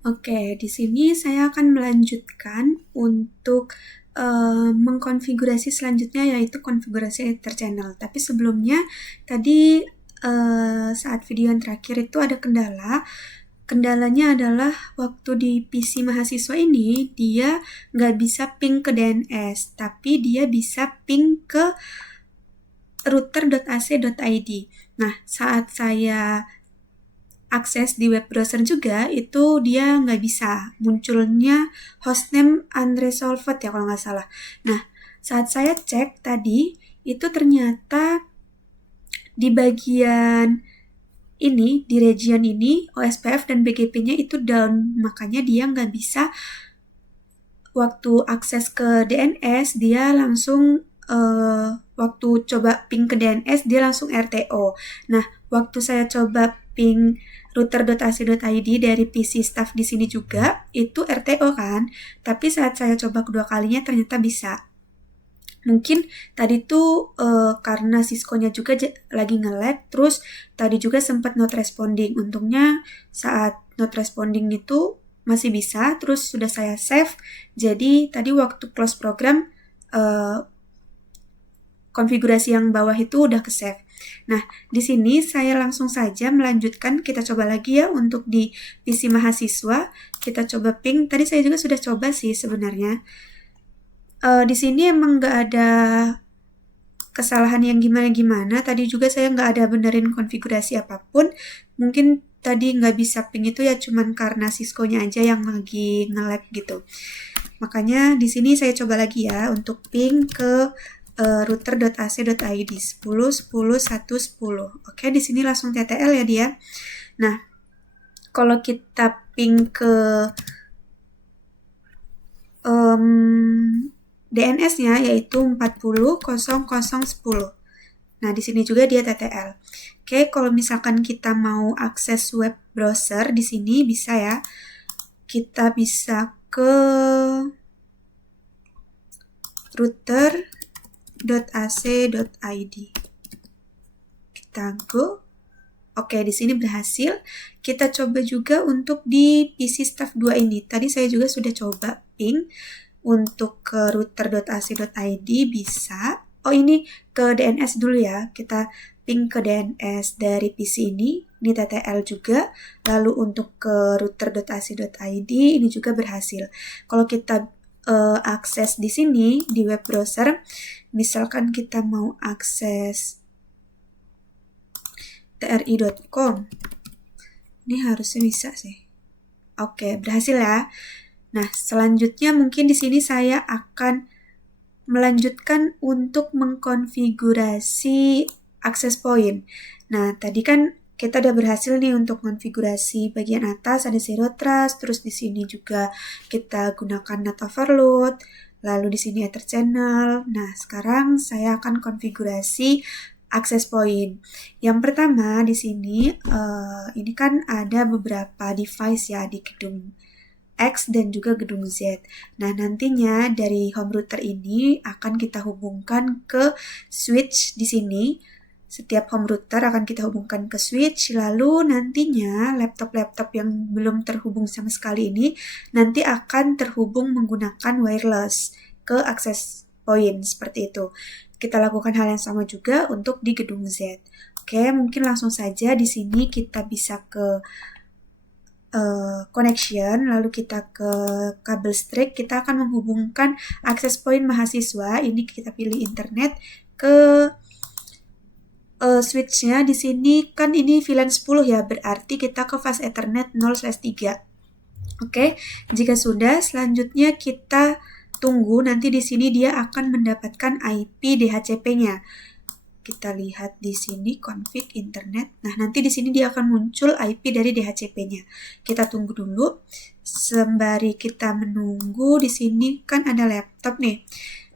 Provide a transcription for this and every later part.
Oke, di sini saya akan melanjutkan untuk mengkonfigurasi selanjutnya yaitu konfigurasi editor channel. Tapi sebelumnya tadi saat video yang terakhir itu ada kendala. Kendalanya adalah waktu di PC mahasiswa ini dia nggak bisa ping ke DNS, tapi dia bisa ping ke router.ac.id. Nah, saat saya akses di web browser juga, itu dia nggak bisa. Munculnya hostname unresolved ya kalau nggak salah. Nah, saat saya cek tadi, itu ternyata di bagian ini, di region ini, OSPF dan BGP-nya itu down. Makanya dia nggak bisa waktu akses ke DNS, dia langsung waktu coba ping ke DNS, dia langsung RTO. Nah, waktu saya coba ping router.ac.id dari PC staff di sini juga, itu RTO kan. Tapi saat saya coba kedua kalinya ternyata bisa. Mungkin tadi tuh karena Cisco-nya juga lagi nge-lag, terus tadi juga sempat not responding. Untungnya saat not responding itu masih bisa, terus sudah saya save. Jadi tadi waktu close program eh, konfigurasi yang bawah itu udah ke save. Nah, di sini saya langsung saja melanjutkan. Kita coba lagi ya untuk di PC mahasiswa. Kita coba ping. Tadi saya juga sudah coba sih sebenarnya. Di sini emang nggak ada kesalahan yang gimana-gimana. Tadi juga saya nggak ada benerin konfigurasi apapun. Mungkin tadi nggak bisa ping itu ya cuman karena Cisco-nya aja yang lagi nge-lag gitu. Makanya di sini saya coba lagi ya untuk ping ke router.ac.id 10.10.1.10. Oke, di sini langsung TTL ya dia. Nah, kalau kita ping ke DNS-nya yaitu 40.0010. Nah, di sini juga dia TTL. Oke, kalau misalkan kita mau akses web browser di sini bisa ya. Kita bisa ke router.ac.id. Kita go. Oke, di sini berhasil. Kita coba juga untuk di PC Staff 2 ini. Tadi saya juga sudah coba ping untuk ke router.ac.id bisa. Oh, ini ke DNS dulu ya. Kita ping ke DNS dari PC ini TTL juga. Lalu untuk ke router.ac.id ini juga berhasil. Kalau kita akses di sini di web browser, misalkan kita mau akses tri.com, ini harusnya bisa sih. Oke, berhasil ya. Nah, selanjutnya mungkin di sini saya akan melanjutkan untuk mengkonfigurasi access point. Nah, tadi kan kita udah berhasil nih untuk konfigurasi bagian atas ada zero trust, terus di sini juga kita gunakan NAT overload, lalu di sini ether channel. Nah, sekarang saya akan konfigurasi access point. Yang pertama di sini ini kan ada beberapa device ya di gedung X dan juga gedung Z. Nah, nantinya dari home router ini akan kita hubungkan ke switch di sini. Setiap home router akan kita hubungkan ke switch, lalu nantinya laptop-laptop yang belum terhubung sama sekali ini nanti akan terhubung menggunakan wireless ke access point seperti itu. Kita lakukan hal yang sama juga untuk di gedung Z. Oke, mungkin langsung saja di sini kita bisa ke connection, lalu kita ke kabel string, kita akan menghubungkan access point mahasiswa, ini kita pilih internet, ke switch-nya di sini kan ini VLAN 10 ya, berarti kita ke fast Ethernet 0/3. Oke, jika sudah, selanjutnya kita tunggu nanti di sini dia akan mendapatkan IP DHCP-nya. Kita lihat di sini config internet. Nah, nanti di sini dia akan muncul IP dari DHCP-nya. Kita tunggu dulu. Sembari kita menunggu, di sini kan ada laptop nih.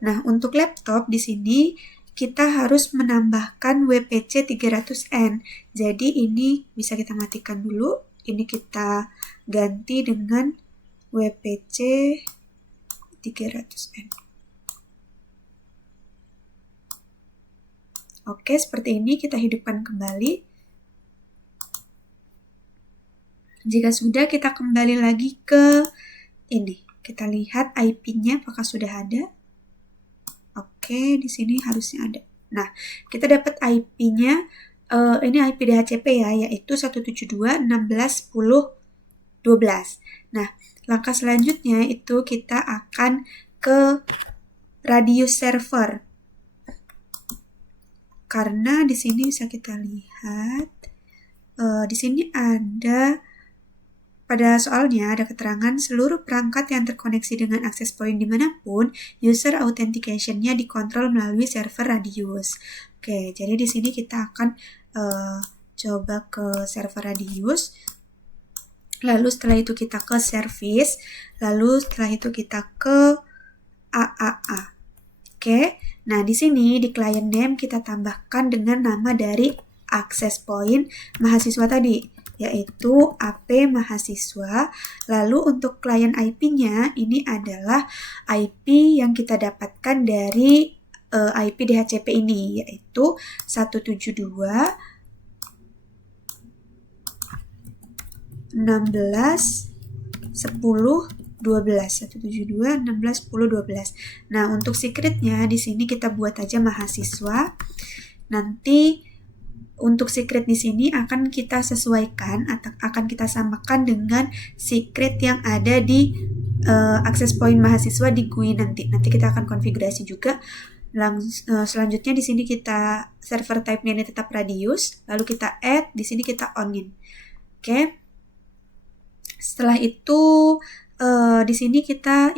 Nah, untuk laptop di sini kita harus menambahkan WPC 300N. Jadi ini bisa kita matikan dulu. Ini kita ganti dengan WPC 300N. Oke, seperti ini kita hidupkan kembali. Jika sudah, kita kembali lagi ke ini. Kita lihat IP-nya apakah sudah ada. Oke, di sini harusnya ada. Nah, kita dapat IP-nya, ini IP DHCP ya, yaitu 172.16.10.12. Nah, langkah selanjutnya itu kita akan ke radius server. Karena di sini bisa kita lihat, di sini ada, pada soalnya ada keterangan seluruh perangkat yang terkoneksi dengan access point dimanapun, user authentication-nya dikontrol melalui server radius. Oke, jadi di sini kita akan coba ke server radius. Lalu setelah itu kita ke service, lalu setelah itu kita ke AAA. Oke, nah di sini di client name kita tambahkan dengan nama dari access point mahasiswa tadi, yaitu AP mahasiswa. Lalu untuk client IP-nya ini adalah IP yang kita dapatkan dari IP DHCP ini, yaitu 172.16.10.12. Nah, untuk secretnya di sini kita buat aja mahasiswa. Nanti untuk secret di sini akan kita sesuaikan atau akan kita samakan dengan secret yang ada di access point mahasiswa di GUI nanti. Nanti kita akan konfigurasi juga. Selanjutnya di sini kita server type-nya ini tetap radius, lalu kita add, di sini kita onin. Oke. Setelah itu di sini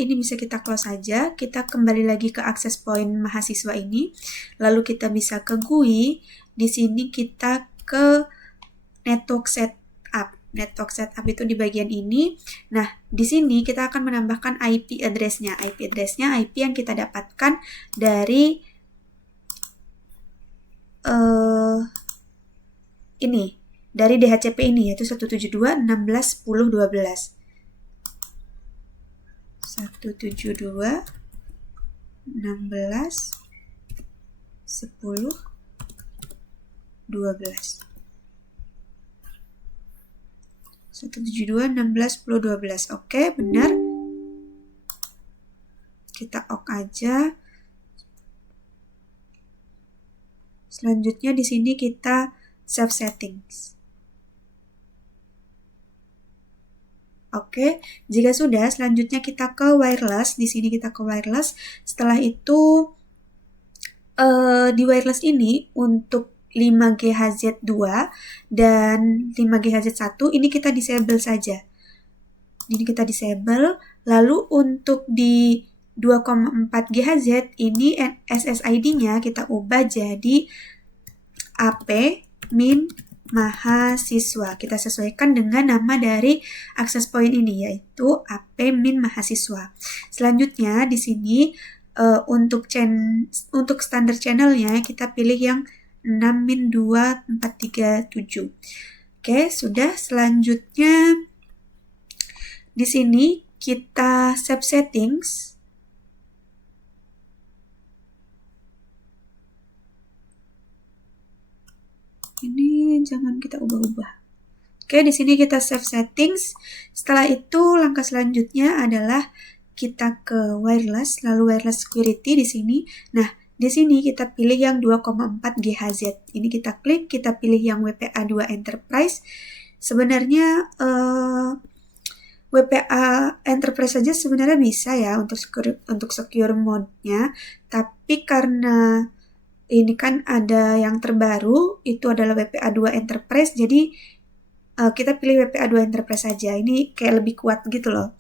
ini bisa kita close saja. Kita kembali lagi ke access point mahasiswa ini. Lalu kita bisa ke GUI. Di sini kita ke network setup. Network setup itu di bagian ini. Nah, di sini kita akan menambahkan IP address-nya. IP address-nya IP yang kita dapatkan dari ini. Dari DHCP ini, yaitu 172.16.10.12. 172.16.10.12. 172.16.10.12. Oke, benar. Kita OK aja. Selanjutnya di sini kita save settings. Oke, jika sudah, selanjutnya kita ke wireless. Di sini kita ke wireless. Setelah itu, di wireless ini untuk 5GHz2 dan 5GHz1 ini kita disable saja. Ini kita disable. Lalu untuk di 2,4 GHz ini SSID-nya kita ubah jadi AP min mahasiswa. Kita sesuaikan dengan nama dari access point ini, yaitu AP min mahasiswa. Selanjutnya di sini untuk standar channelnya kita pilih yang 6-2-4-3-7. Oke, sudah. Selanjutnya di sini kita save settings. Ini jangan kita ubah-ubah. Oke, di sini kita save settings. Setelah itu langkah selanjutnya adalah kita ke wireless, lalu wireless security di sini. Nah, di sini kita pilih yang 2,4 GHz. Ini kita klik, kita pilih yang WPA2 Enterprise. Sebenarnya WPA Enterprise saja sebenarnya bisa ya untuk secure mode-nya, tapi karena ini kan ada yang terbaru, itu adalah WPA2 Enterprise, jadi kita pilih WPA2 Enterprise saja. Ini kayak lebih kuat gitu loh.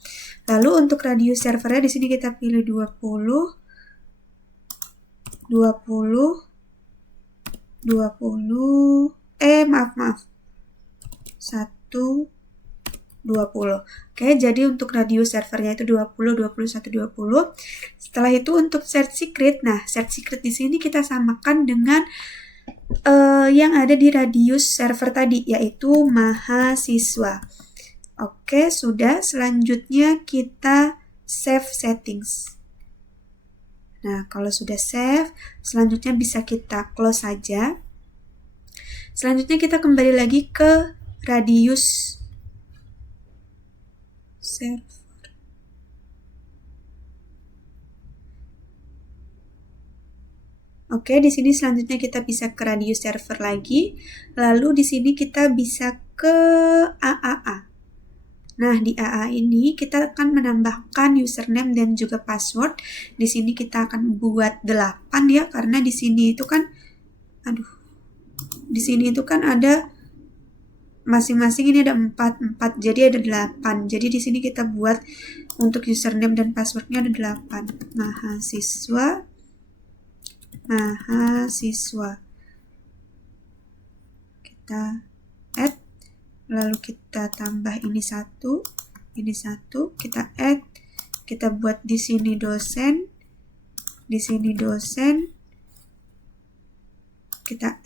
Lalu untuk radius servernya di sini kita pilih 20, 20. Oke, jadi untuk radius servernya itu 20, 21, 20. Setelah itu untuk search secret. Nah, search secret di sini kita samakan dengan yang ada di radius server tadi, yaitu mahasiswa. Oke, sudah. Selanjutnya kita save settings. Nah, kalau sudah save, selanjutnya bisa kita close saja. Selanjutnya kita kembali lagi ke radius server. Oke, di sini selanjutnya kita bisa ke radius server lagi. Lalu di sini kita bisa ke AAA. Nah, di AA ini kita akan menambahkan username dan juga password. Di sini kita akan buat 8 ya, karena di sini itu kan ada masing-masing ini ada 4, jadi ada 8. Jadi di sini kita buat untuk username dan passwordnya ada 8. Mahasiswa. Kita add, lalu kita tambah ini 1, kita add, kita buat di sini dosen, kita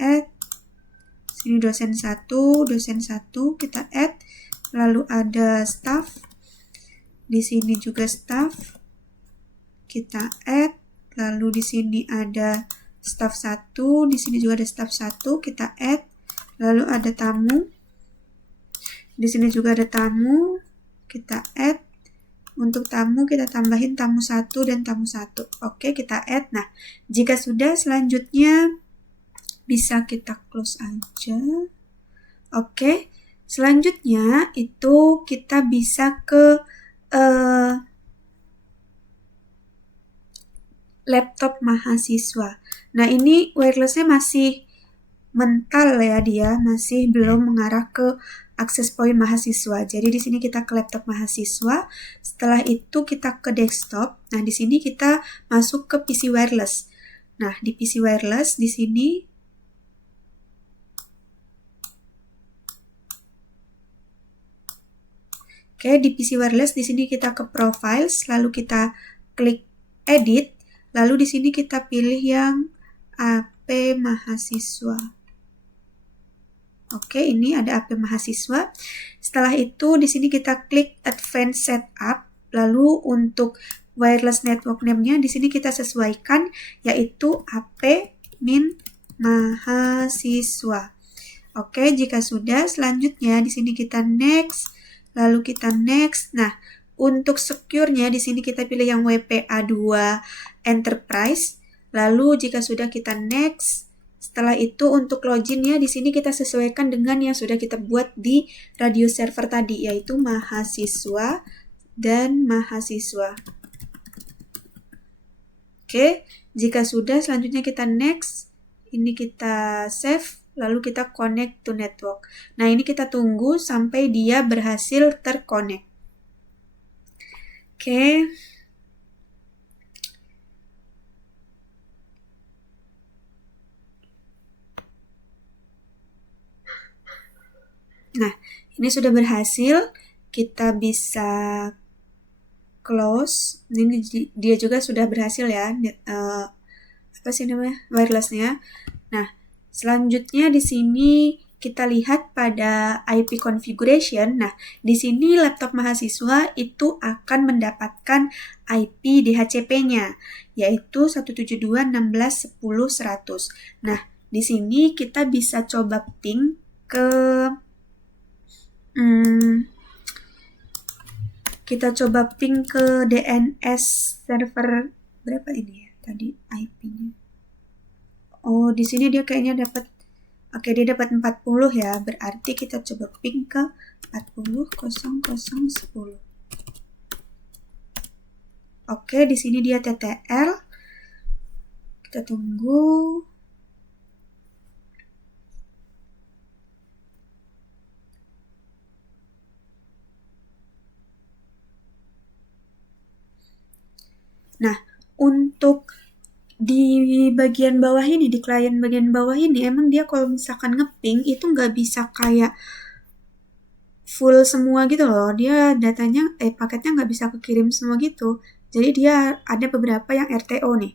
add, sini dosen 1, kita add, lalu ada staff, di sini juga staff, kita add, lalu di sini ada staff 1, di sini juga ada staff 1, kita add, lalu ada tamu, di sini juga ada tamu, kita add, untuk tamu kita tambahin tamu 1 dan tamu 1. Oke, kita add. Nah, jika sudah, selanjutnya bisa kita close aja. Oke, selanjutnya itu kita bisa ke laptop mahasiswa. Nah, ini wirelessnya masih mental ya, dia masih belum mengarah ke access point mahasiswa. Jadi di sini kita ke laptop mahasiswa. Setelah itu kita ke desktop. Nah, di sini kita masuk ke PC wireless. Nah, di PC wireless di sini Oke, di PC wireless di sini kita ke profiles, lalu kita klik edit, lalu di sini kita pilih yang AP mahasiswa. Oke, ini ada AP mahasiswa. Setelah itu di sini kita klik advanced setup, lalu untuk wireless network name-nya di sini kita sesuaikan yaitu AP min mahasiswa. Oke, jika sudah, selanjutnya di sini kita next, lalu kita next. Nah, untuk secure-nya di sini kita pilih yang WPA2 Enterprise. Lalu jika sudah kita next. Setelah itu untuk login-nya di sini kita sesuaikan dengan yang sudah kita buat di radio server tadi, yaitu mahasiswa dan mahasiswa. Oke, jika sudah, selanjutnya kita next. Ini kita save. Lalu kita connect to network. Nah, ini kita tunggu sampai dia berhasil terconnect. Oke. Nah, ini sudah berhasil. Kita bisa close. Ini dia juga sudah berhasil ya. Wirelessnya. Nah, selanjutnya di sini kita lihat pada IP configuration. Nah, di sini laptop mahasiswa itu akan mendapatkan IP DHCP-nya, yaitu 172.16.10.100. Nah, di sini kita bisa coba ping ke DNS server berapa ini ya tadi IP-nya. Oh, di sini dia kayaknya dapat. Oke, dia dapat 40 ya. Berarti kita coba ping ke 40.00.10. Oke, di sini dia TTL. Kita tunggu. Nah, untuk di bagian bawah ini, di klien bagian bawah ini, emang dia kalau misalkan ngeping itu nggak bisa kayak full semua gitu loh. Dia datanya, paketnya nggak bisa kekirim semua gitu. Jadi dia ada beberapa yang RTO nih.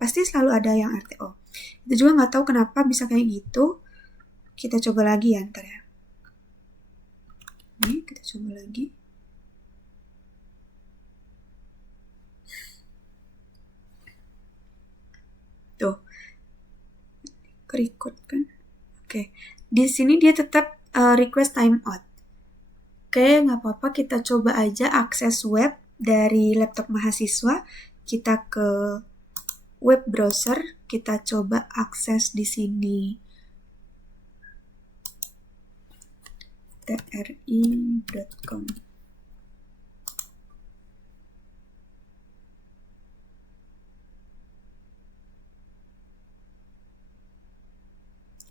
Pasti selalu ada yang RTO. Itu juga nggak tahu kenapa bisa kayak gitu. Kita coba lagi ya ntar ya. Nih, kita coba lagi. Tuh, record kan? Oke, di sini dia tetap request timeout. Oke, nggak apa-apa, kita coba aja akses web dari laptop mahasiswa. Kita ke web browser, kita coba akses di sini. tri.com.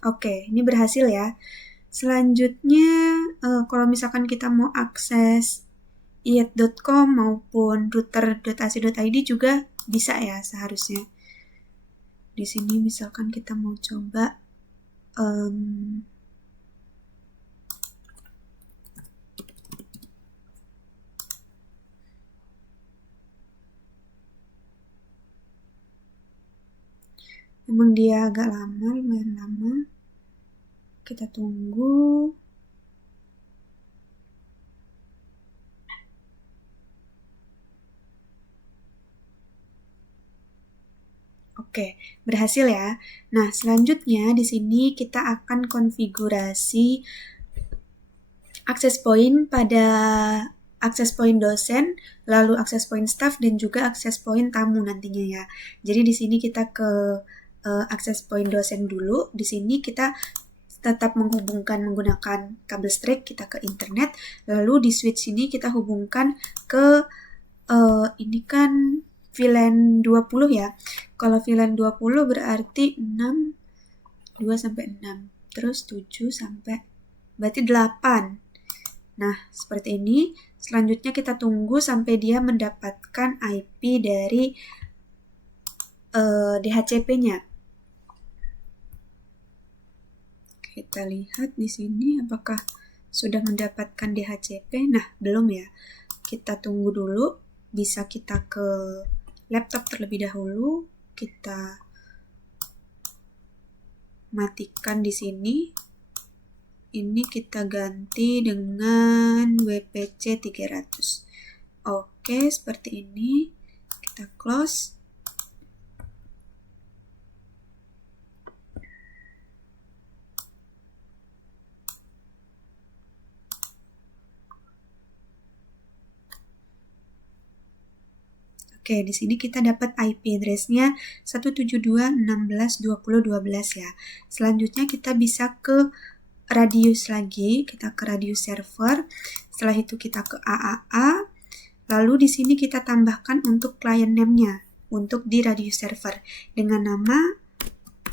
Oke, ini berhasil ya. Selanjutnya, kalau misalkan kita mau akses iet.com maupun router.ac.id juga bisa ya seharusnya. Di sini misalkan kita mau coba memang dia agak lama, lumayan lama. Kita tunggu. Oke, berhasil ya. Nah, selanjutnya di sini kita akan konfigurasi akses point pada akses point dosen, lalu akses point staff, dan juga akses point tamu nantinya ya. Jadi di sini kita ke akses point dosen dulu. Di sini kita tetap menghubungkan menggunakan kabel straight kita ke internet, lalu di switch ini kita hubungkan ke ini kan VLAN 20 ya. Kalau VLAN 20 berarti 6, 2 sampai 6, terus 7 sampai berarti 8. Nah, seperti ini. Selanjutnya kita tunggu sampai dia mendapatkan IP dari DHCP-nya. Kita lihat di sini apakah sudah mendapatkan DHCP. Nah, belum ya. Kita tunggu dulu. Bisa kita ke laptop terlebih dahulu. Kita matikan di sini. Ini kita ganti dengan WPC 300. Oke, seperti ini. Kita close. Oke, di sini kita dapat IP address-nya 172.16.20.12 ya. Selanjutnya kita bisa ke radius lagi, kita ke radius server. Setelah itu kita ke AAA. Lalu di sini kita tambahkan untuk client name-nya untuk di radius server dengan nama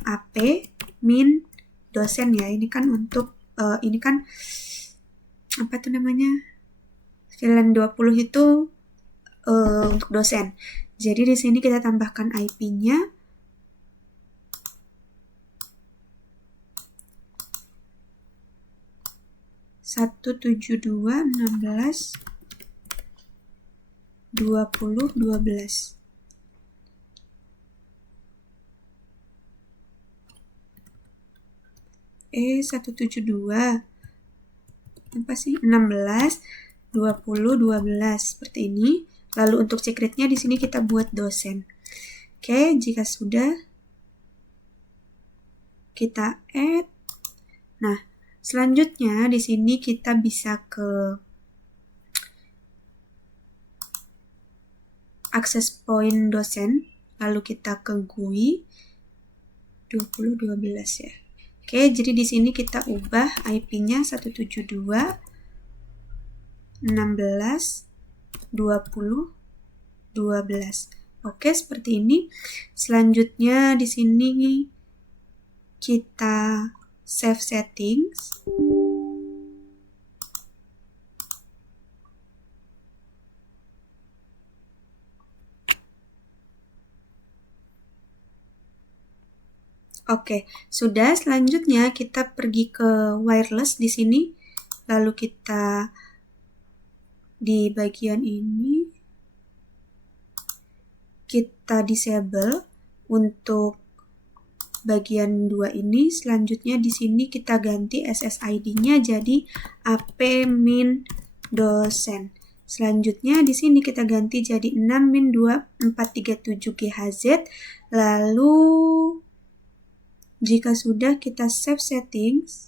AP min dosen ya. Ini kan untuk ini kan apa tuh namanya? VLAN 20 itu untuk dosen. Jadi di sini kita tambahkan IP-nya 172.16.20.12. 172 apa sih? 16.20.12 seperti ini. Lalu untuk secretnya di sini kita buat dosen. Oke, jika sudah kita add. Nah, selanjutnya di sini kita bisa ke akses point dosen, lalu kita ke GUI 2012 ya. Oke, jadi di sini kita ubah IP-nya 172.16.20.12. Oke, seperti ini. Selanjutnya di sini kita save settings. Oke, sudah. Selanjutnya kita pergi ke wireless di sini. Lalu kita di bagian ini kita disable untuk bagian 2 ini. Selanjutnya di sini kita ganti SSID-nya jadi AP min dosen. Selanjutnya di sini kita ganti jadi 6-2437GHz. Lalu jika sudah kita save settings.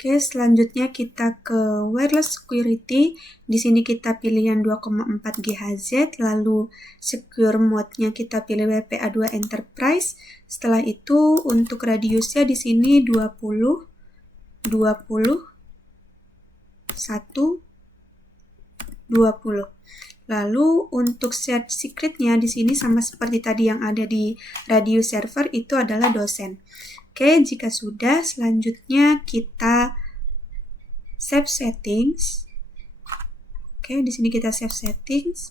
Oke, selanjutnya kita ke wireless security. Di sini kita pilih yang 2,4 GHz, lalu secure mode-nya kita pilih WPA2 Enterprise. Setelah itu untuk radiusnya di sini 20, 20, 1, 20. Lalu untuk set secret-nya di sini sama seperti tadi yang ada di radio server itu adalah dosen. Oke, jika sudah, selanjutnya kita save settings. Oke, di sini kita save settings.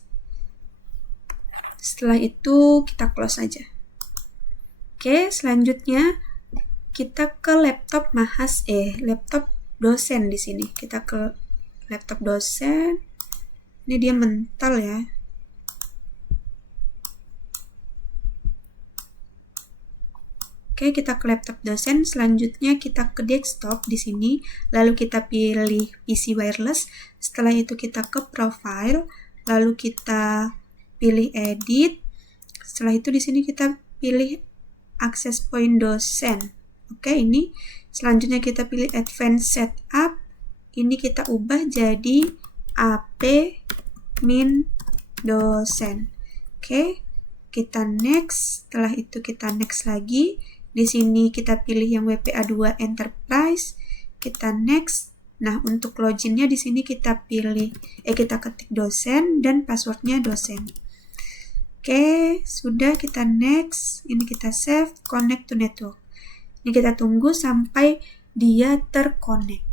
Setelah itu kita close aja. Oke, selanjutnya kita ke laptop laptop dosen di sini. Kita ke laptop dosen. Ini dia mental ya. Oke, kita ke laptop dosen. Selanjutnya kita ke desktop di sini. Lalu kita pilih PC wireless. Setelah itu kita ke profile. Lalu kita pilih edit. Setelah itu di sini kita pilih access point dosen. Oke, ini. Selanjutnya kita pilih advanced setup. Ini kita ubah jadi AP min dosen. Oke, kita next. Setelah itu kita next lagi. Di sini kita pilih yang WPA2 Enterprise. Kita next. Nah, untuk loginnya di sini kita kita ketik dosen dan passwordnya dosen. Oke, sudah, kita next. Ini kita save, connect to network. Ini kita tunggu sampai dia terconnect.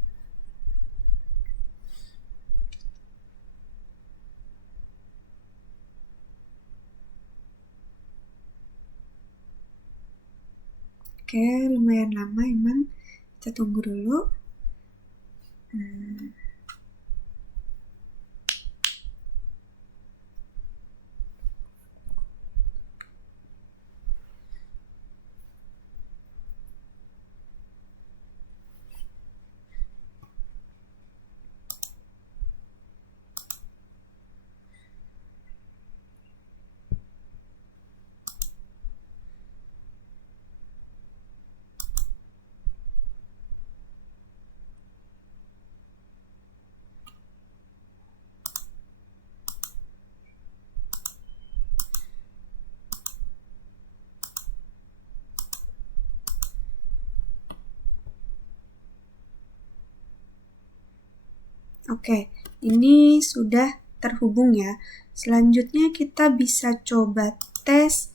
Oke, lumayan lama emang. Kita tunggu dulu. Oke, ini sudah terhubung ya. Selanjutnya kita bisa coba tes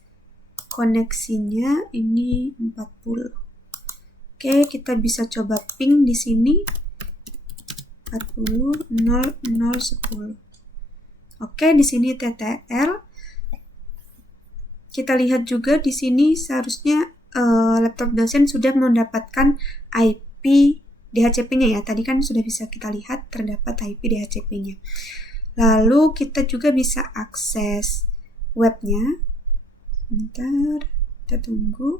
koneksinya. Ini 40. Oke, kita bisa coba ping di sini 40 0 0 10. Oke, di sini TTL. Kita lihat juga di sini seharusnya laptop dosen sudah mendapatkan IP DHCP-nya ya. Tadi kan sudah bisa kita lihat terdapat IP DHCP-nya. Lalu kita juga bisa akses webnya. Bentar, kita tunggu.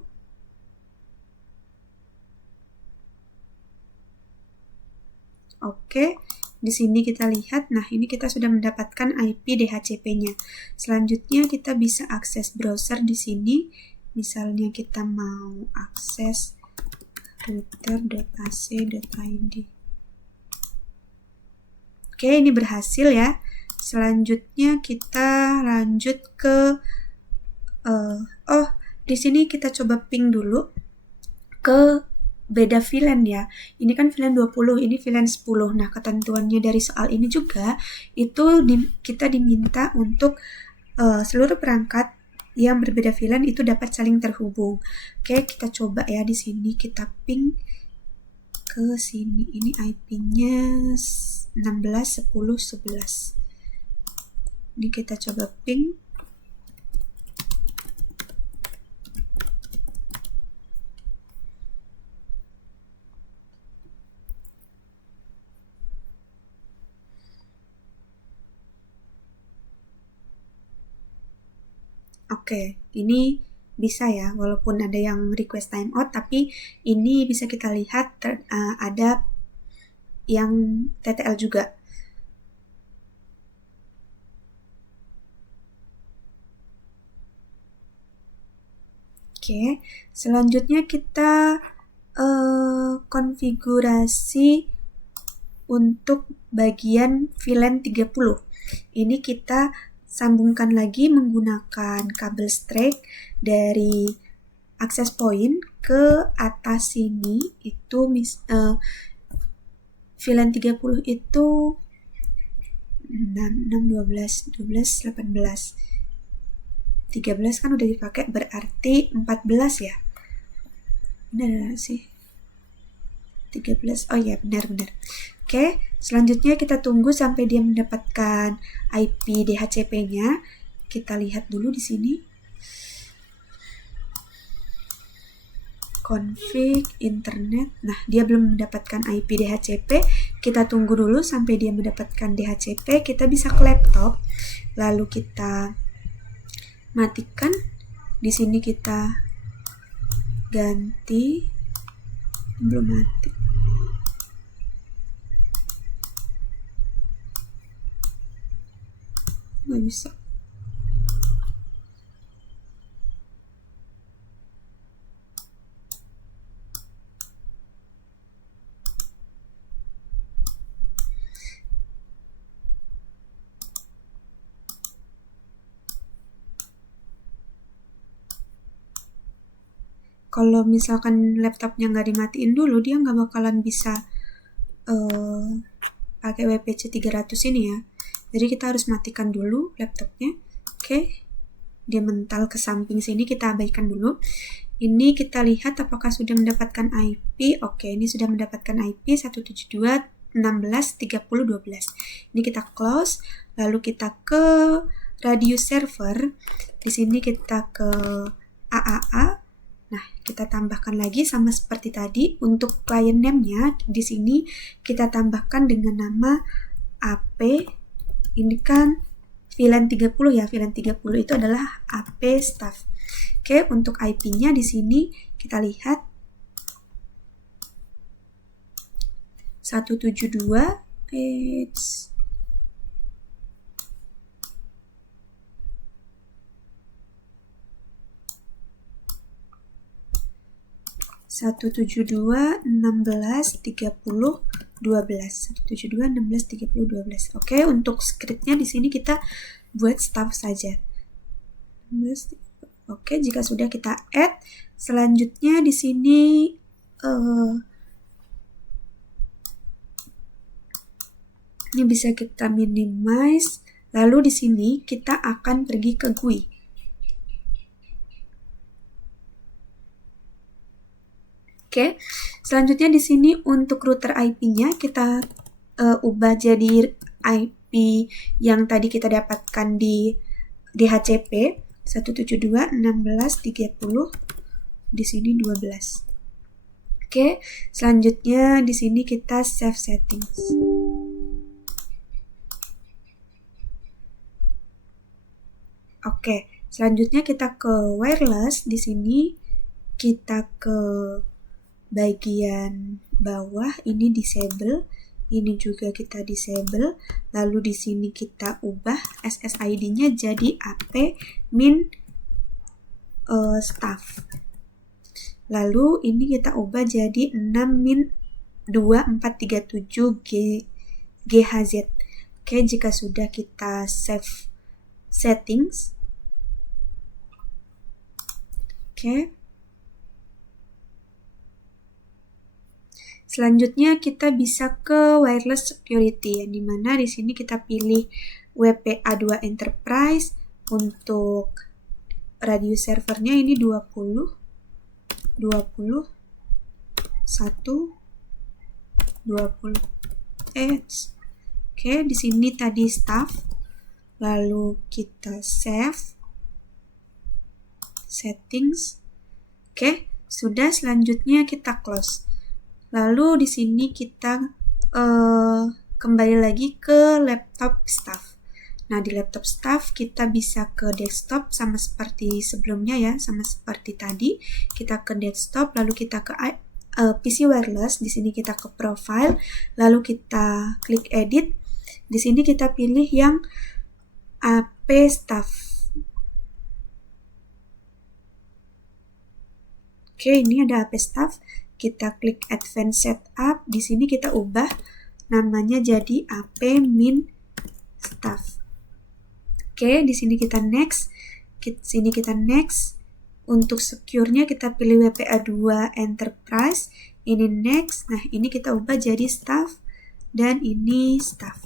Oke, di sini kita lihat. Nah, ini kita sudah mendapatkan IP DHCP-nya. Selanjutnya kita bisa akses browser di sini. Misalnya kita mau akses router.ac.id. Oke, ini berhasil ya. Selanjutnya kita lanjut ke di sini kita coba ping dulu ke beda VLAN ya. Ini kan VLAN 20, ini VLAN 10. Nah, ketentuannya dari soal ini juga itu kita diminta untuk seluruh perangkat yang berbeda VLAN itu dapat saling terhubung. Oke, kita coba ya di sini kita ping ke sini. Ini IP-nya 16.10.11. Ini kita coba ping. Oke, ini bisa ya, walaupun ada yang request timeout, tapi ini bisa kita lihat ada yang TTL juga. Oke, selanjutnya kita konfigurasi untuk bagian VLAN 30. Ini kita sambungkan lagi menggunakan kabel straight dari access point ke atas sini. Itu VLAN 30 itu 6, 12, 12, 18. 13 kan udah dipakai, berarti 14 ya. Benar sih. 13. Oh ya, benar. Oke, selanjutnya kita tunggu sampai dia mendapatkan IP DHCP-nya. Kita lihat dulu di sini. Config internet. Nah, dia belum mendapatkan IP DHCP. Kita tunggu dulu sampai dia mendapatkan DHCP. Kita bisa ke laptop. Lalu kita matikan. Di sini kita ganti. Belum mati. Nggak bisa. Kalau misalkan laptopnya nggak dimatiin dulu, dia nggak bakalan bisa pakai WPC 300 ini ya. Jadi kita harus matikan dulu laptopnya. Oke, dia mental ke samping sini, kita abaikan dulu. Ini kita lihat apakah sudah mendapatkan IP. Oke, ini sudah mendapatkan IP 172.16.30.12. Ini kita close, lalu kita ke radius server. Di sini kita ke AAA. Nah, kita tambahkan lagi sama seperti tadi. Untuk client name-nya di sini kita tambahkan dengan nama AP. Ini kan VLAN 30 ya. VLAN 30 itu adalah AP staff. Oke, untuk IP-nya di sini kita lihat 172 172.16.30.12. Oke, untuk scriptnya di sini kita buat staff saja. Oke, jika sudah kita add, selanjutnya di sini ini bisa kita minimize. Lalu di sini kita akan pergi ke GUI. Oke, selanjutnya di sini untuk router IP-nya kita ubah jadi IP yang tadi kita dapatkan di DHCP 172.16.30, di sini 12. Oke, selanjutnya di sini kita save settings. Oke, selanjutnya kita ke wireless. Di sini kita ke bagian bawah, ini disable, ini juga kita disable. Lalu di sini kita ubah SSID-nya jadi AP min staff. Lalu ini kita ubah jadi 6 min 2437 GHz. Oke, jika sudah kita save settings. Oke. Selanjutnya kita bisa ke wireless security, yang dimana di sini kita pilih WPA2 Enterprise. Untuk radius servernya ini 20, 1, 20. Oke, di sini tadi staff. Lalu kita save settings. Oke, sudah, selanjutnya kita close. Lalu di sini kita kembali lagi ke laptop staff. Nah, di laptop staff kita bisa ke desktop sama seperti sebelumnya ya, sama seperti tadi. Kita ke desktop, lalu kita ke PC wireless. Di sini kita ke profile, lalu kita klik edit. Di sini kita pilih yang AP staff. Oke, ini ada AP staff. kita klik Advanced Setup. Di sini kita ubah namanya jadi app-min staff. Oke, di sini kita next. Sini kita next. Untuk secure-nya kita pilih WPA2 Enterprise. Ini next. Nah, ini kita ubah jadi staff dan ini staff.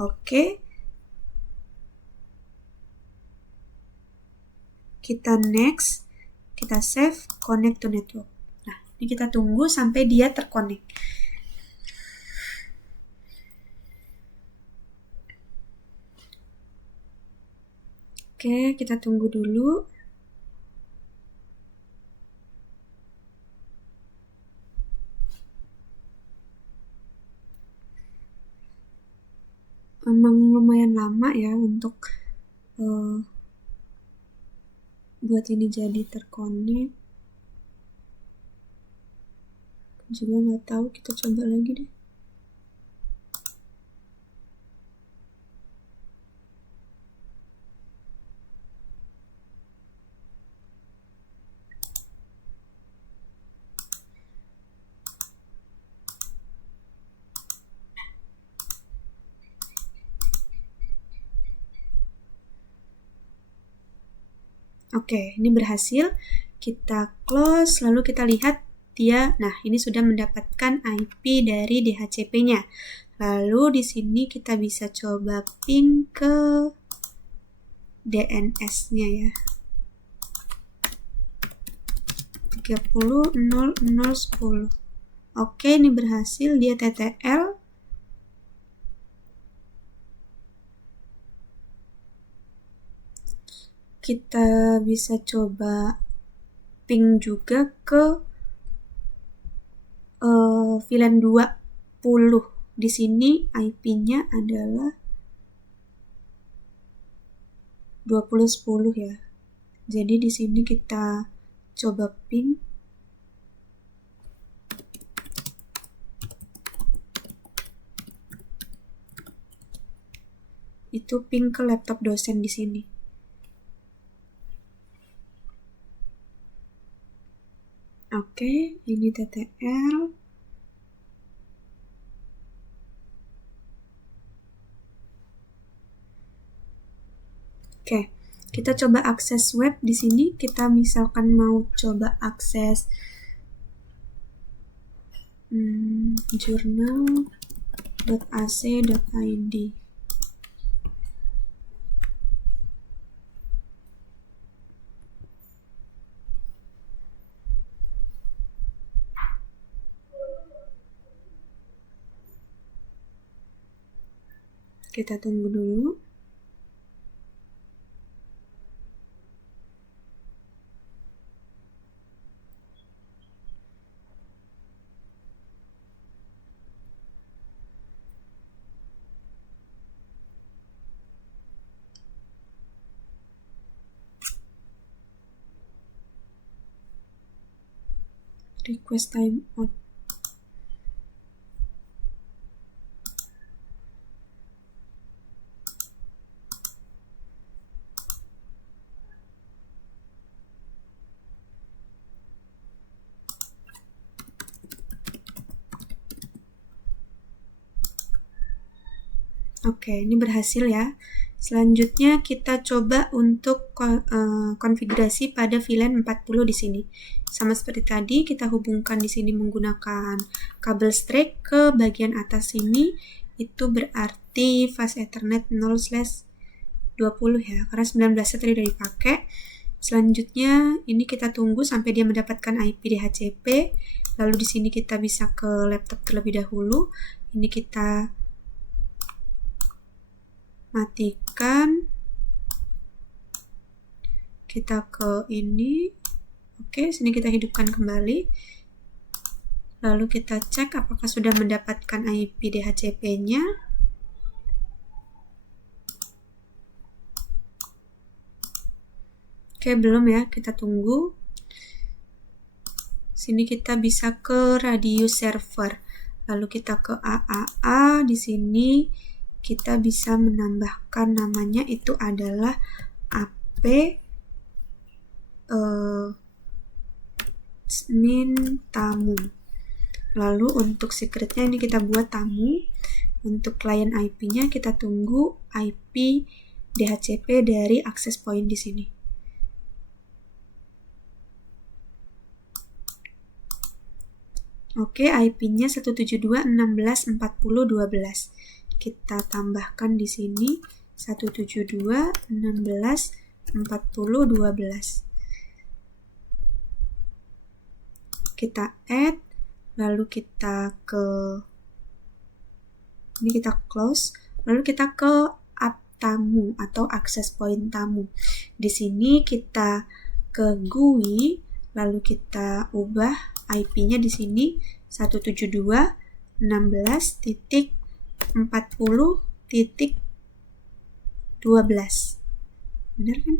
Oke. Kita next. Kita save, connect to network. Nah, ini kita tunggu sampai dia terkonek. Oke, kita tunggu dulu. Emang lumayan lama ya untuk buat ini jadi terkonek. Juga nggak tahu, kita coba lagi deh. Oke, ini berhasil. Kita close, lalu kita lihat dia. Nah, ini sudah mendapatkan IP dari DHCP-nya. Lalu di sini kita bisa coba ping ke DNS-nya ya. 30.00.10. Oke, ini berhasil, dia TTL. Kita bisa coba ping juga ke VLAN 20. Di sini IP-nya adalah 2010 ya. Jadi di sini kita coba ping. Itu ping ke laptop dosen di sini. Oke, ini TTL. Oke, kita coba akses web di sini. Kita misalkan mau coba akses journal.ac.id. Kita tunggu dulu. Request timeout. Oke, ini berhasil ya. Selanjutnya kita coba untuk konfigurasi pada VLAN 40 di sini. Sama seperti tadi, kita hubungkan di sini menggunakan kabel straight ke bagian atas sini. Itu berarti fast Ethernet 0/20 ya, karena 19 tadi udah dipakai. Selanjutnya ini kita tunggu sampai dia mendapatkan IP DHCP. Lalu di sini kita bisa ke laptop terlebih dahulu. Ini kita matikan, kita ke ini. Oke, sini kita hidupkan kembali, lalu kita cek apakah sudah mendapatkan IP DHCP-nya. Oke, belum ya, kita tunggu. Sini kita bisa ke radius server, lalu kita ke AAA. Di sini kita bisa menambahkan namanya, itu adalah AP admin tamu. Lalu untuk secretnya ini kita buat tamu. Untuk client IP-nya kita tunggu IP DHCP dari access point di sini. Oke, IP-nya 172.16.40.12. Kita tambahkan di sini 172.16.40.12. Kita add, lalu kita close, lalu kita ke app tamu atau access point tamu. Di sini kita ke GUI, lalu kita ubah IP-nya di sini 172.16.40.12. Benar kan?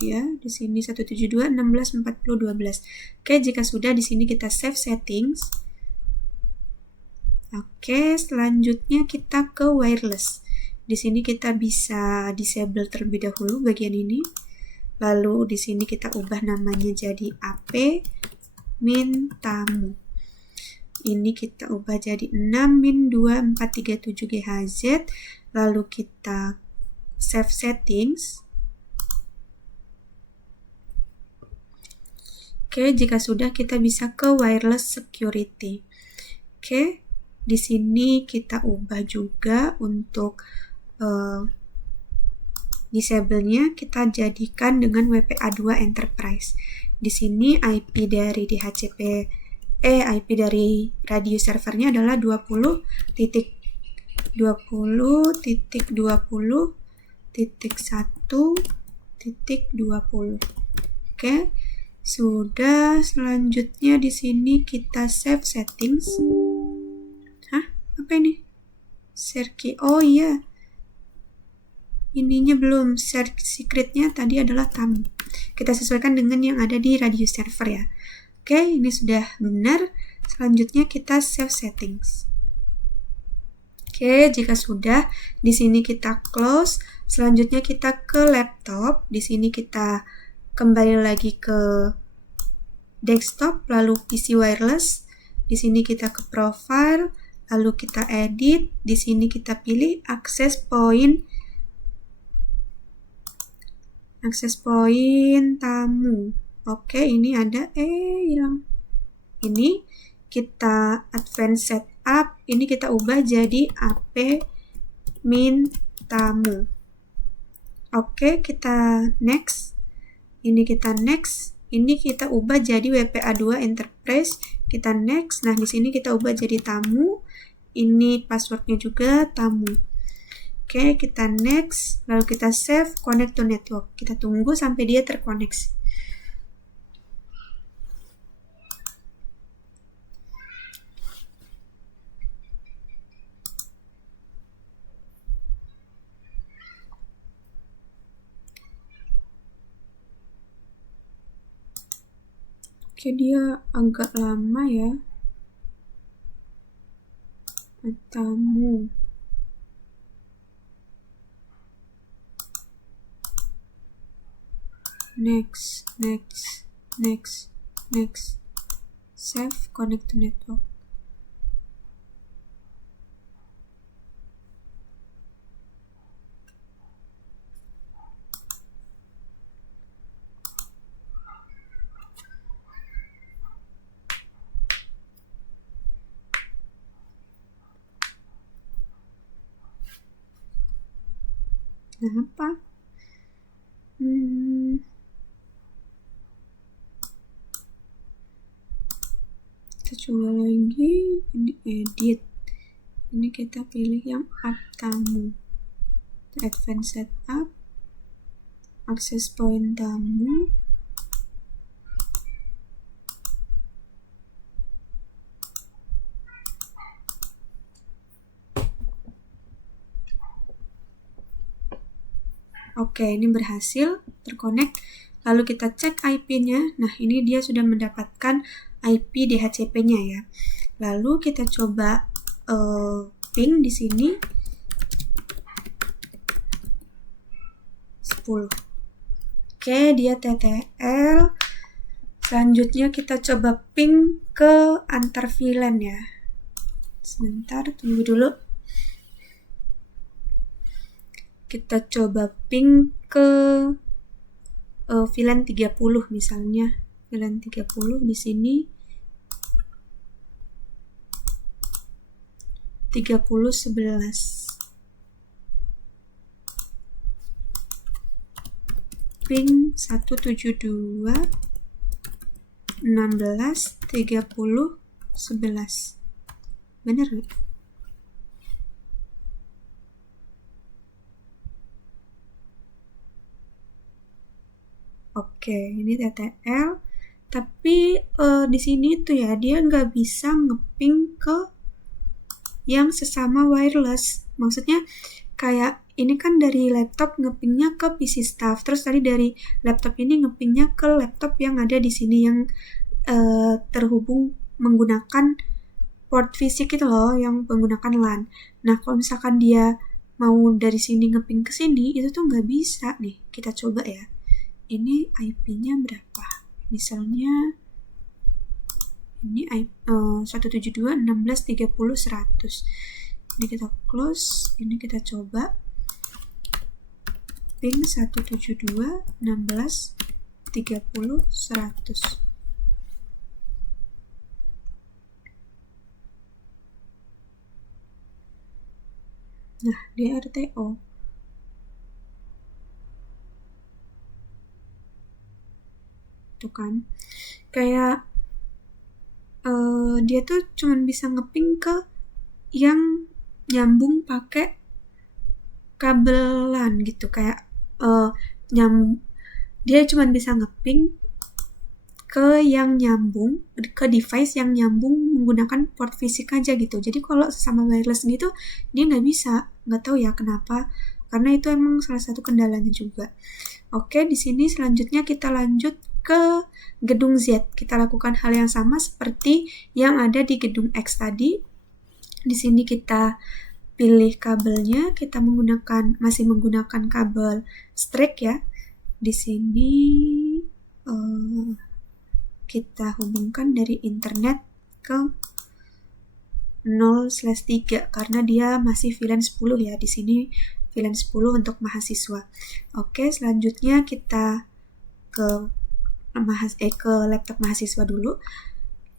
ya, di sini 172.16.40.12. Oke, jika sudah di sini kita save settings. Oke, selanjutnya kita ke wireless. Di sini kita bisa disable terlebih dahulu bagian ini. Lalu di sini kita ubah namanya jadi AP-min tamu. Ini kita ubah jadi 6-2437 GHz. Lalu kita save settings. Oke, jika sudah kita bisa ke wireless security. Oke, di sini kita ubah juga untuk disable-nya kita jadikan dengan WPA2 Enterprise. Di sini IP dari IP dari radio servernya adalah 20.20.20.1.20. Oke. Sudah, selanjutnya di sini kita save settings. Apa ini? Share-key. Oh iya. Ininya belum. Secretnya tadi adalah tamu. Kita sesuaikan dengan yang ada di radio server ya. Oke, ini sudah benar. Selanjutnya kita save settings. Oke, jika sudah, di sini kita close. Selanjutnya kita ke laptop. Di sini kita kembali lagi ke desktop, lalu PC wireless. Di sini kita ke profile, lalu kita edit. Di sini kita pilih access point tamu. Oke, ini ada hilang. Ini kita advance setup, ini kita ubah jadi AP-min tamu. Oke, kita next. Ini kita next. Ini kita ubah jadi WPA2 Enterprise. Kita next. Nah, di sini kita ubah jadi tamu. Ini passwordnya juga tamu. Oke, kita next. Lalu kita save, connect to network. Kita tunggu sampai dia terkoneksi. Oke, dia agak lama ya. Tamu. Next. Save, connect to network. Kenapa? Kita coba lagi. Ini edit. Ini kita pilih yang app tamu. Advanced setup. Access point tamu. Oke, ini berhasil terkonek. Lalu kita cek IP-nya. Nah, ini dia sudah mendapatkan IP DHCP-nya ya. Lalu kita coba ping di sini 10. Oke, dia TTL. Selanjutnya kita coba ping ke antar VLAN ya. Sebentar, tunggu dulu. Kita coba ping ke VLAN 30 misalnya. VLAN 30 di sini 3011. Ping 172 16 30 11. Bener nggak? Oke, ini TTL. Tapi di sini tuh ya dia nggak bisa ngeping ke yang sesama wireless. Maksudnya kayak ini kan dari laptop ngepingnya ke PC staff, terus tadi dari laptop ini ngepingnya ke laptop yang ada di sini yang terhubung menggunakan port fisik itu loh, yang menggunakan LAN. Nah, kalau misalkan dia mau dari sini ngeping ke sini, itu tuh nggak bisa nih. Kita coba ya. Ini IP-nya berapa? Misalnya ini 172.16.30.100. Ini kita close, ini kita coba ping 172.16.30.100. Nah, dia RTO. Tuh kan. Kayak dia tuh cuman bisa ngeping ke yang nyambung pakai kabel LAN gitu, kayak dia cuman bisa ngeping ke yang nyambung, ke device yang nyambung menggunakan port fisik aja gitu. Jadi kalau sama wireless gitu, dia nggak bisa. Nggak tahu ya kenapa. Karena itu emang salah satu kendalanya juga. Oke, di sini selanjutnya kita lanjut ke gedung Z. Kita lakukan hal yang sama seperti yang ada di gedung X tadi. Di sini kita pilih kabelnya, kita masih menggunakan kabel straight ya. Di sini kita hubungkan dari internet ke 0/3 karena dia masih VLAN 10 ya. Di sini VLAN 10 untuk mahasiswa. Oke, selanjutnya kita ke laptop mahasiswa dulu.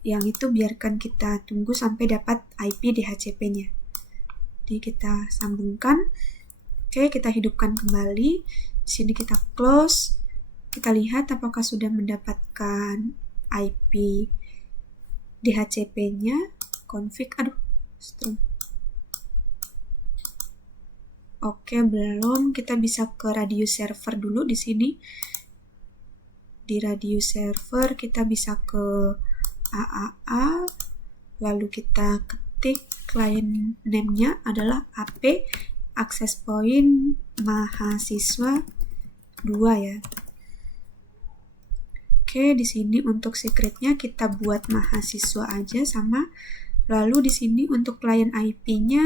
Yang itu biarkan kita tunggu sampai dapat IP DHCP-nya. Jadi kita sambungkan. Oke, kita hidupkan kembali. Di sini kita close. Kita lihat apakah sudah mendapatkan IP DHCP-nya. Config, Oke, belum. Kita bisa ke radio server dulu di sini. Di radio server kita bisa ke AAA, lalu kita ketik client name-nya adalah AP access point mahasiswa 2 ya. Oke, di sini untuk secret-nya kita buat mahasiswa aja sama. Lalu di sini untuk client IP-nya,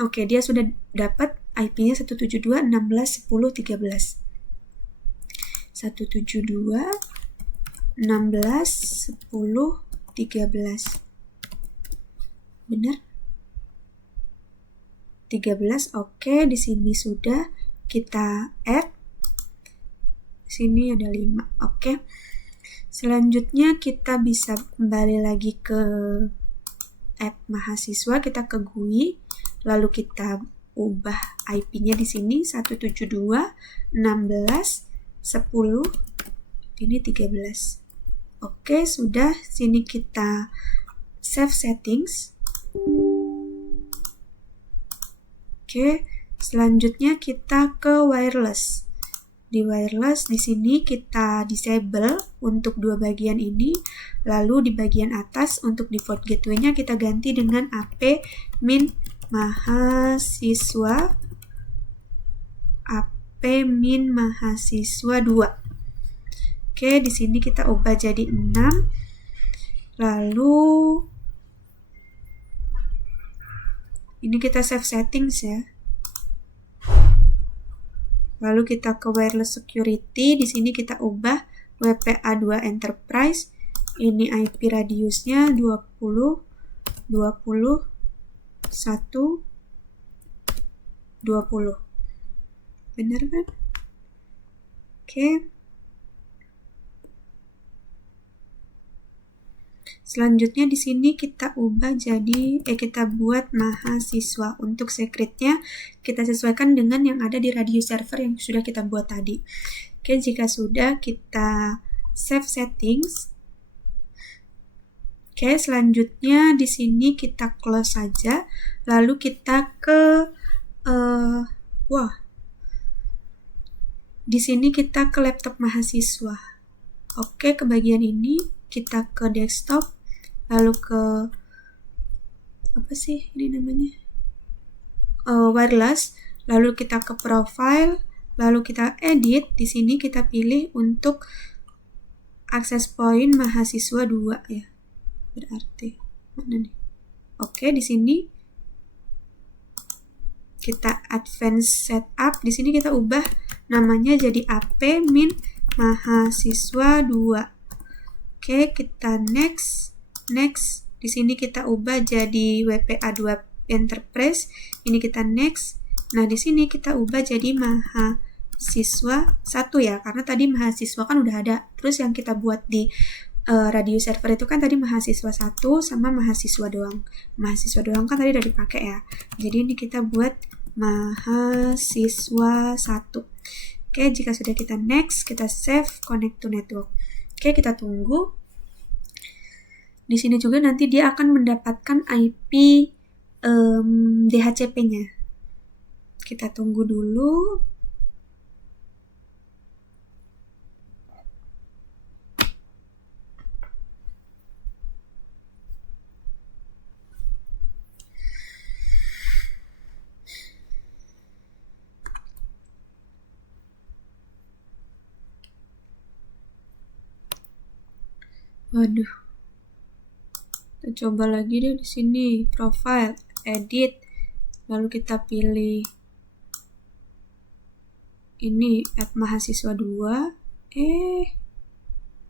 oke, dia sudah dapat IP-nya 172.16.10.13. 172.16.10.13. Benar? 13. Oke, di sini sudah kita add. Sini ada 5. Oke. Selanjutnya kita bisa kembali lagi ke app mahasiswa, kita ke GUI, lalu kita ubah IP-nya di sini 172.16.10 ini 13. Oke, sudah. Sini kita save settings. Oke, selanjutnya kita ke wireless. Di wireless di sini kita disable untuk dua bagian ini, lalu di bagian atas untuk default gateway-nya kita ganti dengan AP min mahasiswa 2. Oke, di sini kita ubah jadi 6. Lalu ini kita save settings ya. Lalu kita ke wireless security, di sini kita ubah WPA2 enterprise. Ini IP radiusnya 20 20 1 20. Benar kan? Oke. Selanjutnya di sini kita ubah jadi kita buat mahasiswa. Untuk secretnya kita sesuaikan dengan yang ada di radius server yang sudah kita buat tadi. Oke, jika sudah kita save settings. Oke, selanjutnya di sini kita close saja. Lalu kita ke di sini kita ke laptop mahasiswa. Oke, ke bagian ini kita ke desktop, lalu ke wireless, lalu kita ke profile, lalu kita edit. Di sini kita pilih untuk access point mahasiswa 2 ya. Berarti mana nih? Oke, di sini kita advance setup. Di sini kita ubah namanya jadi AP min mahasiswa 2. Oke, kita next. Di sini kita ubah jadi WPA2 enterprise. Ini kita next. Nah, di sini kita ubah jadi mahasiswa 1 ya, karena tadi mahasiswa kan udah ada. Terus yang kita buat di radius server itu kan tadi mahasiswa 1 sama mahasiswa doang. Mahasiswa doang kan tadi udah dipakai ya. Jadi ini kita buat mahasiswa 1. Oke, jika sudah kita next, kita save connect to network. Oke, kita tunggu. Di sini juga nanti dia akan mendapatkan IP DHCP-nya. Kita tunggu dulu. Waduh. Kita coba lagi deh di sini, profile, edit, lalu kita pilih ini add mahasiswa 2.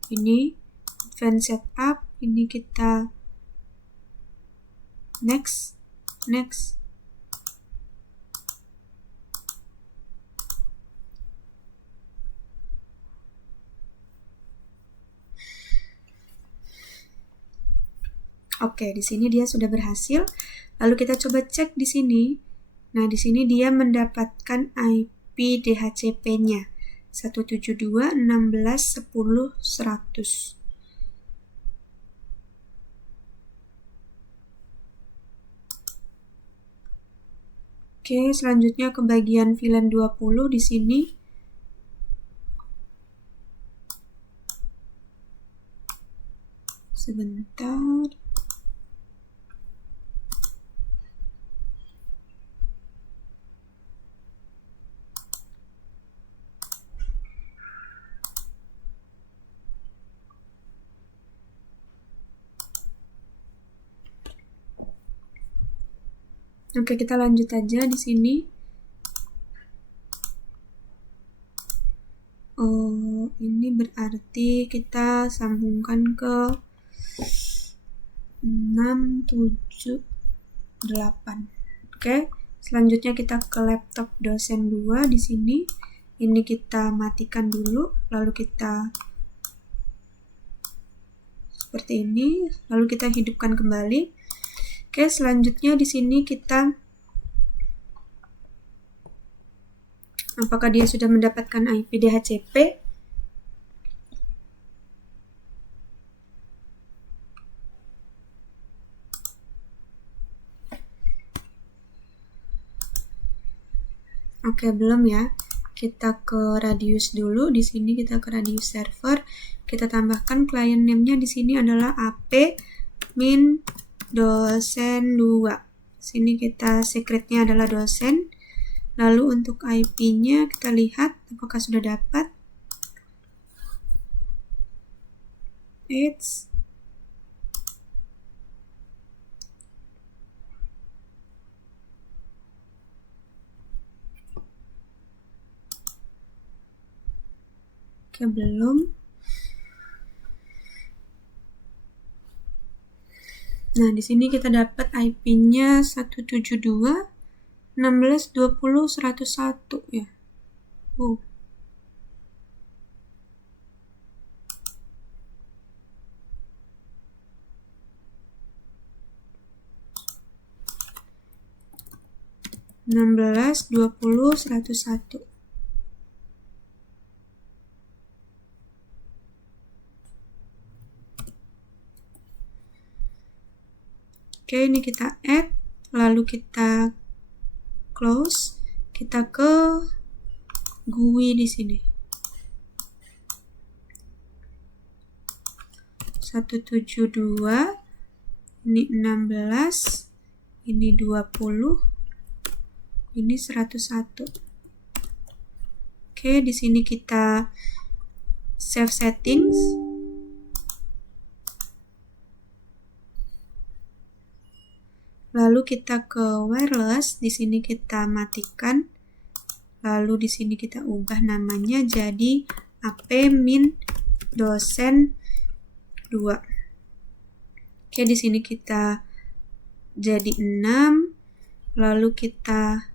Ini advanced setup, ini kita next. Oke, di sini dia sudah berhasil. Lalu kita coba cek di sini. Nah, di sini dia mendapatkan IP DHCP-nya 172.16.10.100. Oke, selanjutnya ke bagian VLAN 20 di sini. Sebentar. Oke, kita lanjut aja di sini. Ini berarti kita sambungkan ke 678. Oke, selanjutnya kita ke laptop dosen 2 di sini. Ini kita matikan dulu, lalu kita seperti ini, lalu kita hidupkan kembali. Oke, selanjutnya di sini kita apakah dia sudah mendapatkan IP DHCP? Oke, belum ya. Kita ke radius dulu. Di sini kita ke radius server. Kita tambahkan client name-nya di sini adalah AP min dosen 2. Sini kita secretnya adalah dosen. Lalu untuk IP-nya kita lihat apakah sudah dapat. Oke, belum. Nah, di sini kita dapat IP-nya 172.16.20.101 ya. Wow. (16.20.101). Oke, ini kita add, lalu kita close, kita ke GUI di sini. 172, ini 16, ini 20, ini 101. Oke, di sini kita save settings. Lalu kita ke wireless, di sini kita matikan. Lalu di sini kita ubah namanya jadi AP-min dosen 2. Oke, di sini kita jadi 6. Lalu kita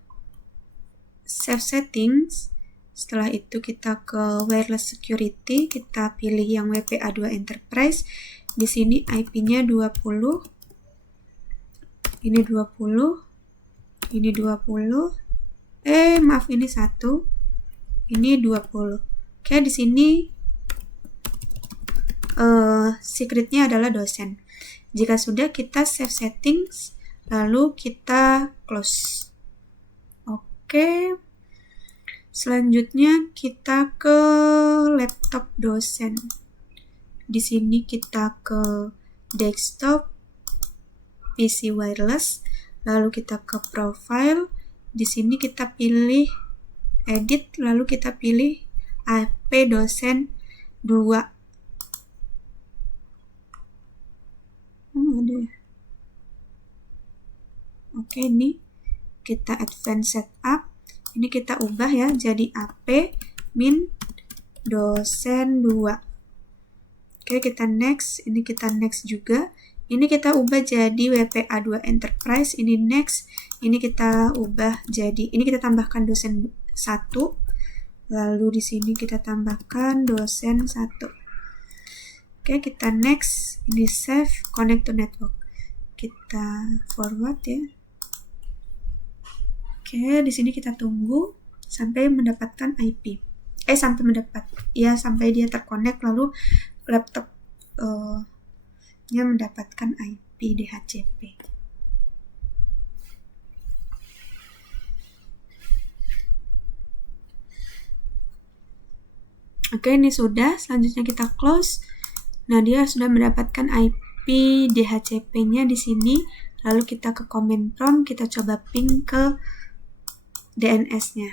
save settings. Setelah itu kita ke wireless security, kita pilih yang WPA2 Enterprise. Di sini IP-nya 20. Ini 20. Ini 20. Maaf, ini 1. Ini 20. Oke, di sini secretnya adalah dosen. Jika sudah, kita save settings, lalu kita close. Oke. Selanjutnya kita ke laptop dosen. Di sini kita ke desktop, PC wireless, lalu kita ke profile. Di sini kita pilih edit, lalu kita pilih AP dosen 2. Ada. Oke, ini kita advance setup. Ini kita ubah ya jadi AP-min dosen 2. Oke, kita next. Ini kita next juga. Ini kita ubah jadi WPA2 Enterprise. Ini next. Ini kita ubah jadi, ini kita tambahkan dosen 1. Lalu di sini kita tambahkan dosen 1. Oke, kita next. Ini save, connect to network. Kita forward ya. Oke, di sini kita tunggu sampai mendapatkan IP. Sampai dia terkonek, lalu laptop nya mendapatkan IP DHCP. Oke, ini sudah. Selanjutnya kita close. Nah, dia sudah mendapatkan IP DHCP-nya di sini. Lalu kita ke command prompt, kita coba ping ke DNS-nya.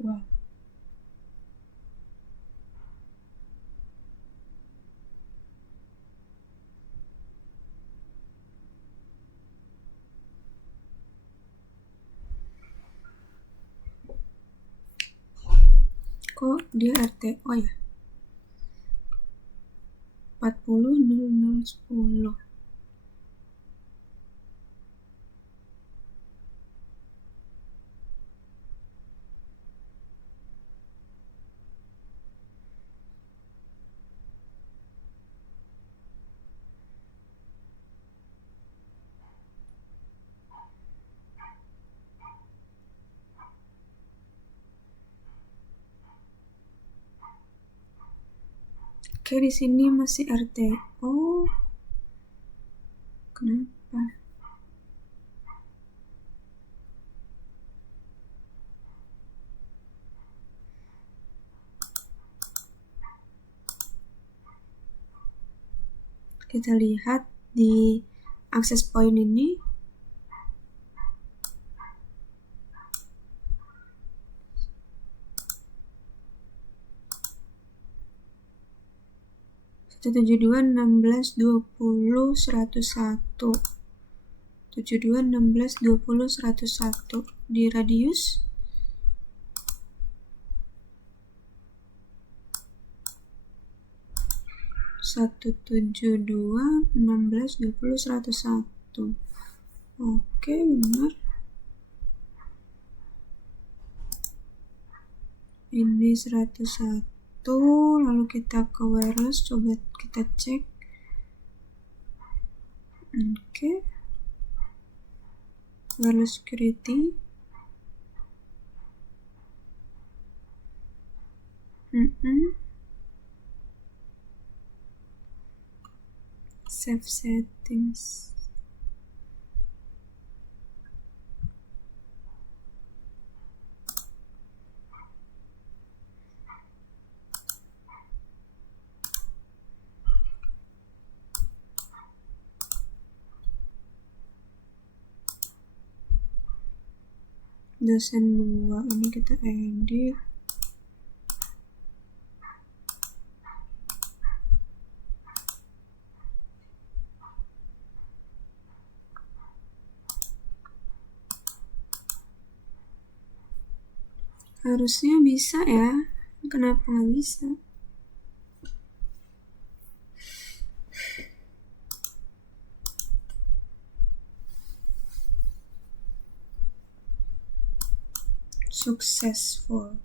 Wow. Kok dia RTO ya? 40.0010. Oke, di sini masih RTO. Kenapa? Kita lihat di akses point ini. Tujuh dua 16 20 101 72 16 20 101 di radius 172 16 20 101. Oke, benar. Ini 101, lalu kita ke wireless, coba kita cek. Oke. Wireless security. Save settings. Dosen 2 ini kita edit. Harusnya bisa ya, kenapa nggak bisa? Successful.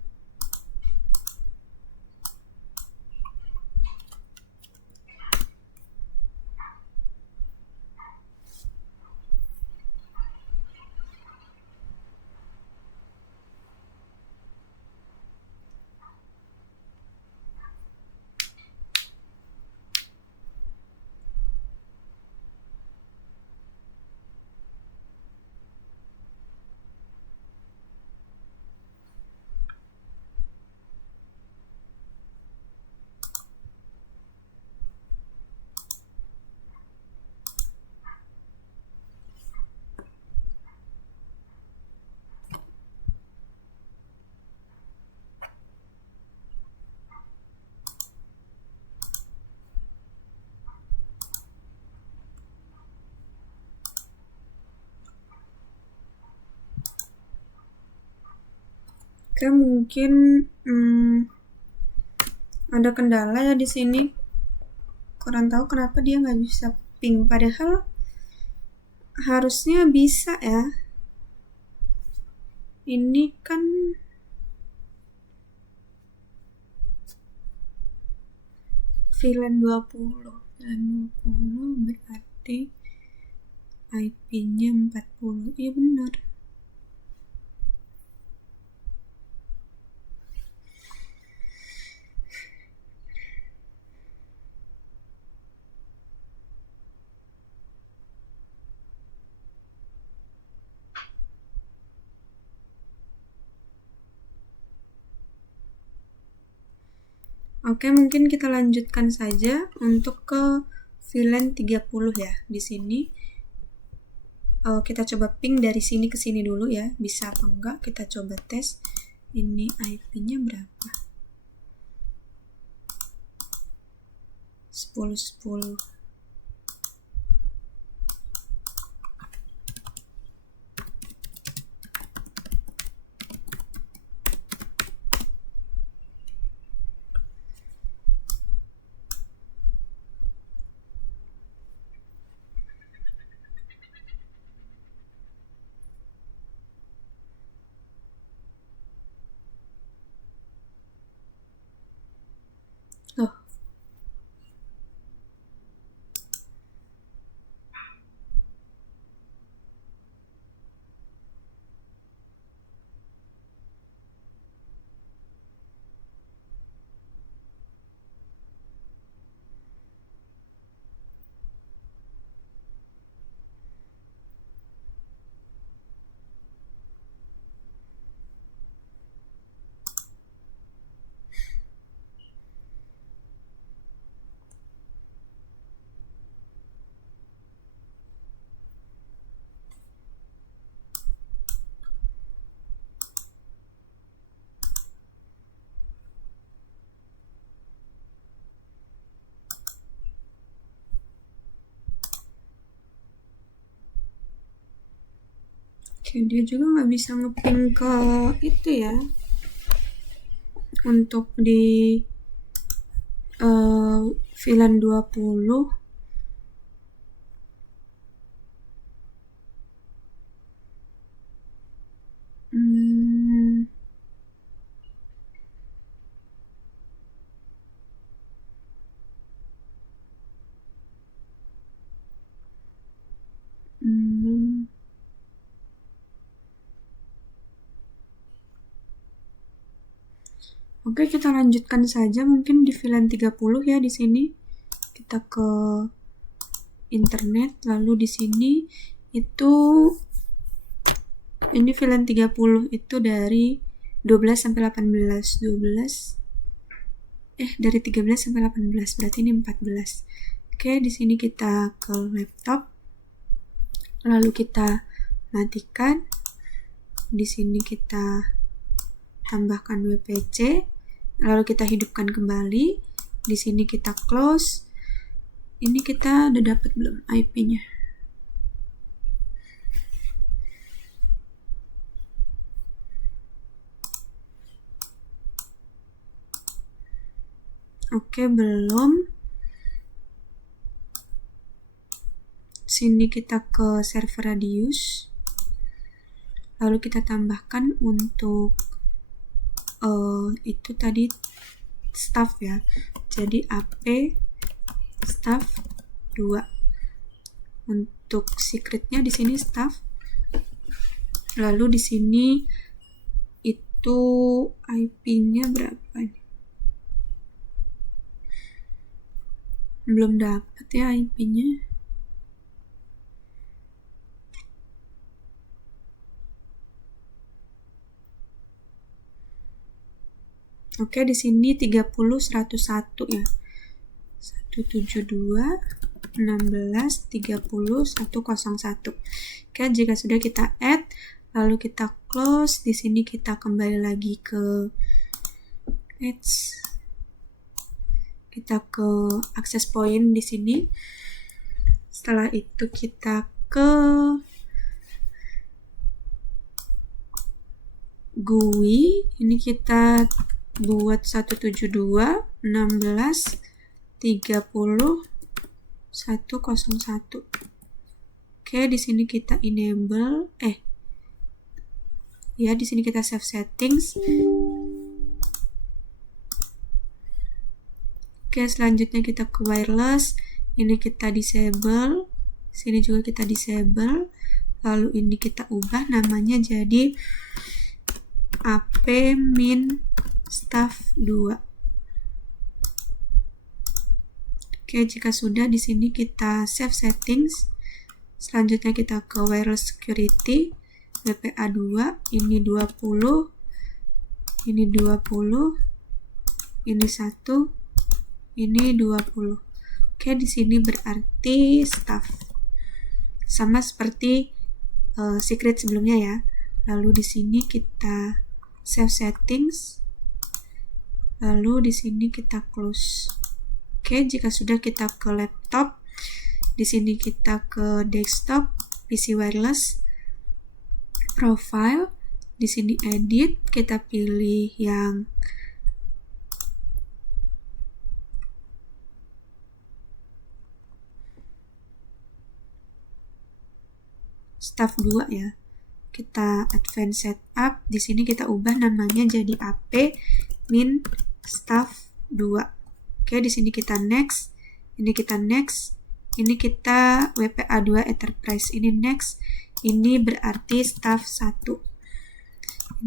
Oke, mungkin ada kendala ya di sini. Kurang tahu kenapa dia nggak bisa ping. Padahal harusnya bisa ya. Ini kan VLAN 20. VLAN 20 berarti IP-nya 40. Iya benar. Oke, mungkin kita lanjutkan saja untuk ke VLAN 30 ya. Di sini kita coba ping dari sini ke sini dulu ya. Bisa apa enggak? Kita coba tes. Ini IP-nya berapa? 10 10. Loh, Oke, dia juga nggak bisa ngepin ke itu ya, untuk di VLAN 20. Hmm, hmm. Oke, kita lanjutkan saja mungkin di VLAN 30 ya di sini. Kita ke internet, lalu di sini itu ini VLAN 30 itu dari 12 sampai 18. Dari 13 sampai 18, berarti ini 14. Oke, di sini kita ke laptop. Lalu kita matikan. Di sini kita tambahkan WPC. Lalu kita hidupkan kembali. Di sini kita close. Ini kita udah dapat belum IP-nya? Oke, belum. Sini kita ke server radius. Lalu kita tambahkan untuk itu tadi staff ya. Jadi AP staff 2. Untuk secretnya di sini staff. Lalu di sini itu IP-nya berapa nih? Belum dapat ya IP-nya. Oke, di sini 30.101 ya. 172.16.30.101. Oke, jika sudah kita add, lalu kita close. Di sini kita kembali lagi ke ads. Kita ke access point di sini. Setelah itu kita ke GUI. Ini kita buat 172.16.30.101. Oke, di sini kita enable di sini kita save settings. Oke, selanjutnya kita ke wireless. Ini kita disable. Sini juga kita disable. Lalu ini kita ubah namanya jadi AP min staff 2. Oke, jika sudah di sini kita save settings. Selanjutnya kita ke wireless security. WPA 2, ini 20, ini 20, ini 1, ini 20. Oke, di sini berarti staff. Sama seperti secret sebelumnya ya. Lalu di sini kita save settings. Lalu di sini kita close. Oke, jika sudah kita ke laptop. Di sini kita ke desktop, PC wireless, profile. Di sini edit, kita pilih yang staff 2 ya. Kita advance setup. Di sini kita ubah namanya jadi AP min staff 2. Oke, di sini kita next. Ini kita next. Ini kita WPA 2 enterprise. Ini next. Ini berarti staff 1.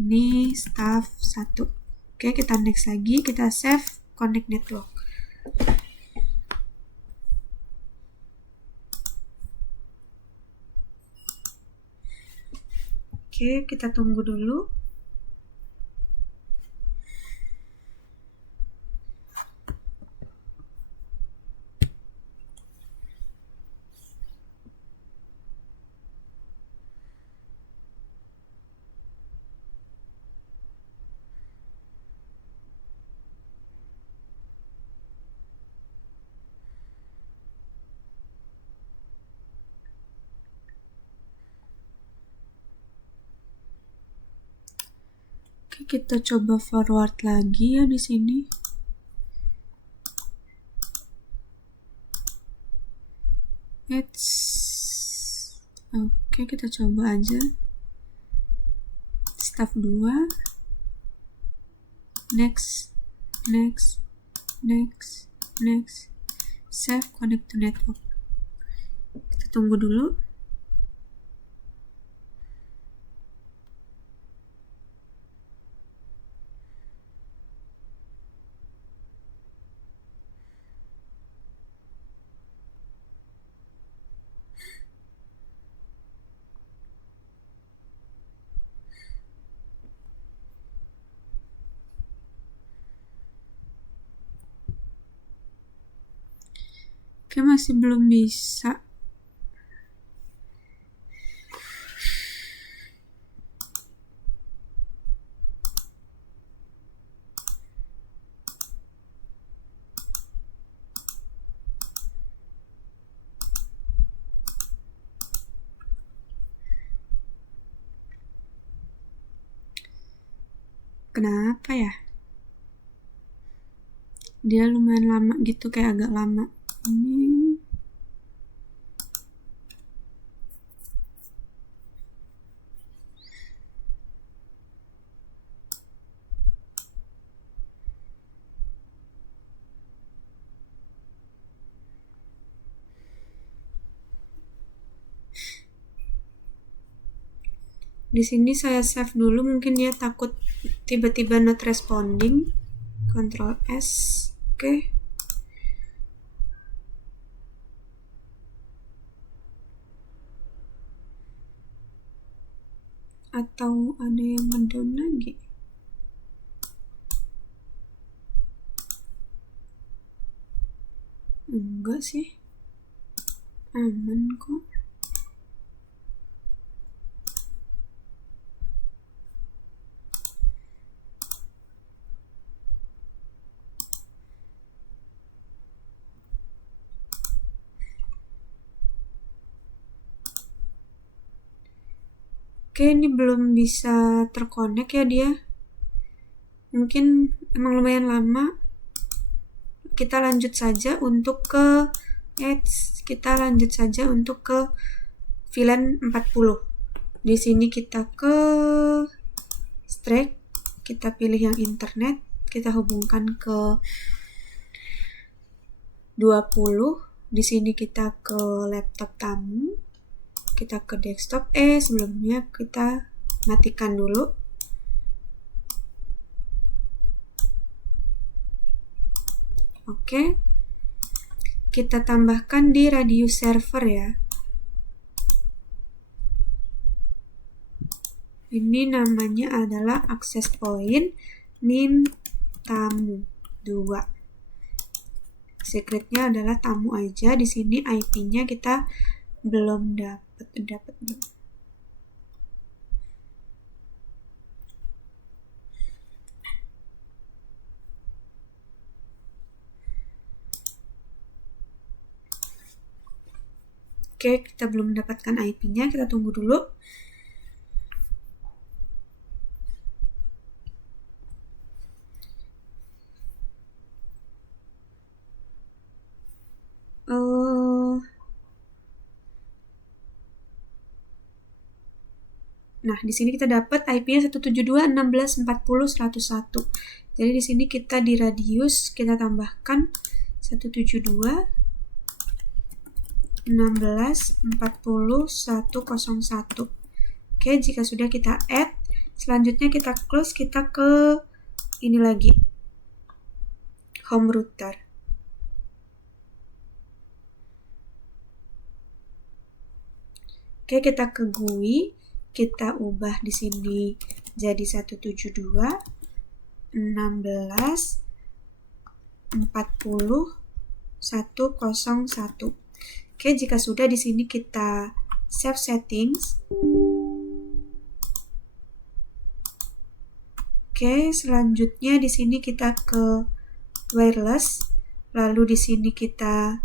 Ini staff 1. Oke, kita next lagi. Kita save connect network. Oke, kita tunggu dulu. Oke, kita coba forward lagi ya di sini. Oke, kita coba aja. Staf 2. Next. Save, connect to network. Kita tunggu dulu. Oke, masih belum bisa. Kenapa ya? Dia lumayan lama gitu, kayak agak lama. Ini di sini saya save dulu, mungkin dia takut tiba-tiba not responding. Ctrl S. Oke. Atau ada yang ngedown lagi? Enggak sih, aman kok. Oke, ini belum bisa terkonek ya dia. Mungkin emang lumayan lama. Kita lanjut saja untuk ke VLAN 40. Di sini kita ke Strike, kita pilih yang internet, kita hubungkan ke 20. Di sini kita ke laptop tamu, kita ke desktop. Sebelumnya kita matikan dulu. Oke. Kita tambahkan di radius server ya. Ini namanya adalah access point min tamu 2. Secretnya adalah tamu aja. Di sini IP-nya kita belum dapat belum. Oke, kita belum mendapatkan IP-nya, kita tunggu dulu. Nah, di sini kita dapat IP-nya 172.16.40.101. Jadi di sini kita di radius kita tambahkan 172.16.40.101. Oke, jika sudah kita add, selanjutnya kita close, kita ke ini lagi, home router. Oke, kita ke GUI, kita ubah di sini jadi 172.16.40.101. Oke, jika sudah di sini kita save settings. Oke, selanjutnya di sini kita ke wireless, lalu di sini kita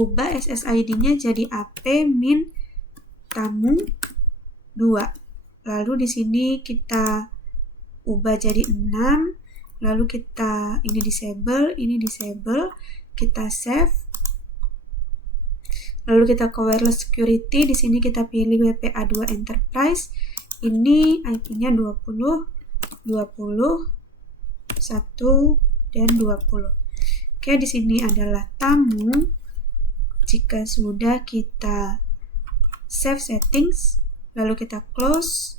ubah SSID-nya jadi AP min tamu 2. Lalu di sini kita ubah jadi 6, lalu kita ini disable, kita save, lalu kita ke wireless security. Di sini kita pilih WPA2 enterprise, ini IP-nya 20, 20, 1, dan 20. Oke, di sini adalah tamu. Jika sudah kita save settings, lalu kita close.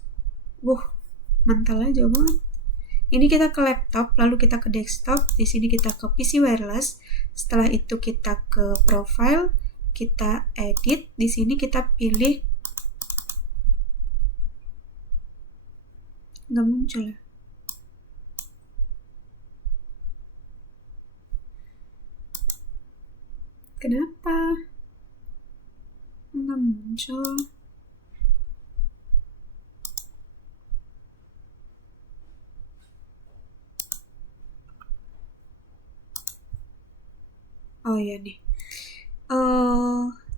Mental aja banget. Ini kita ke laptop, lalu kita ke desktop. Di sini kita ke PC wireless. Setelah itu kita ke profile, kita edit. Di sini kita pilih, nggak muncul ya. Kenapa nggak muncul? Oh iya nih.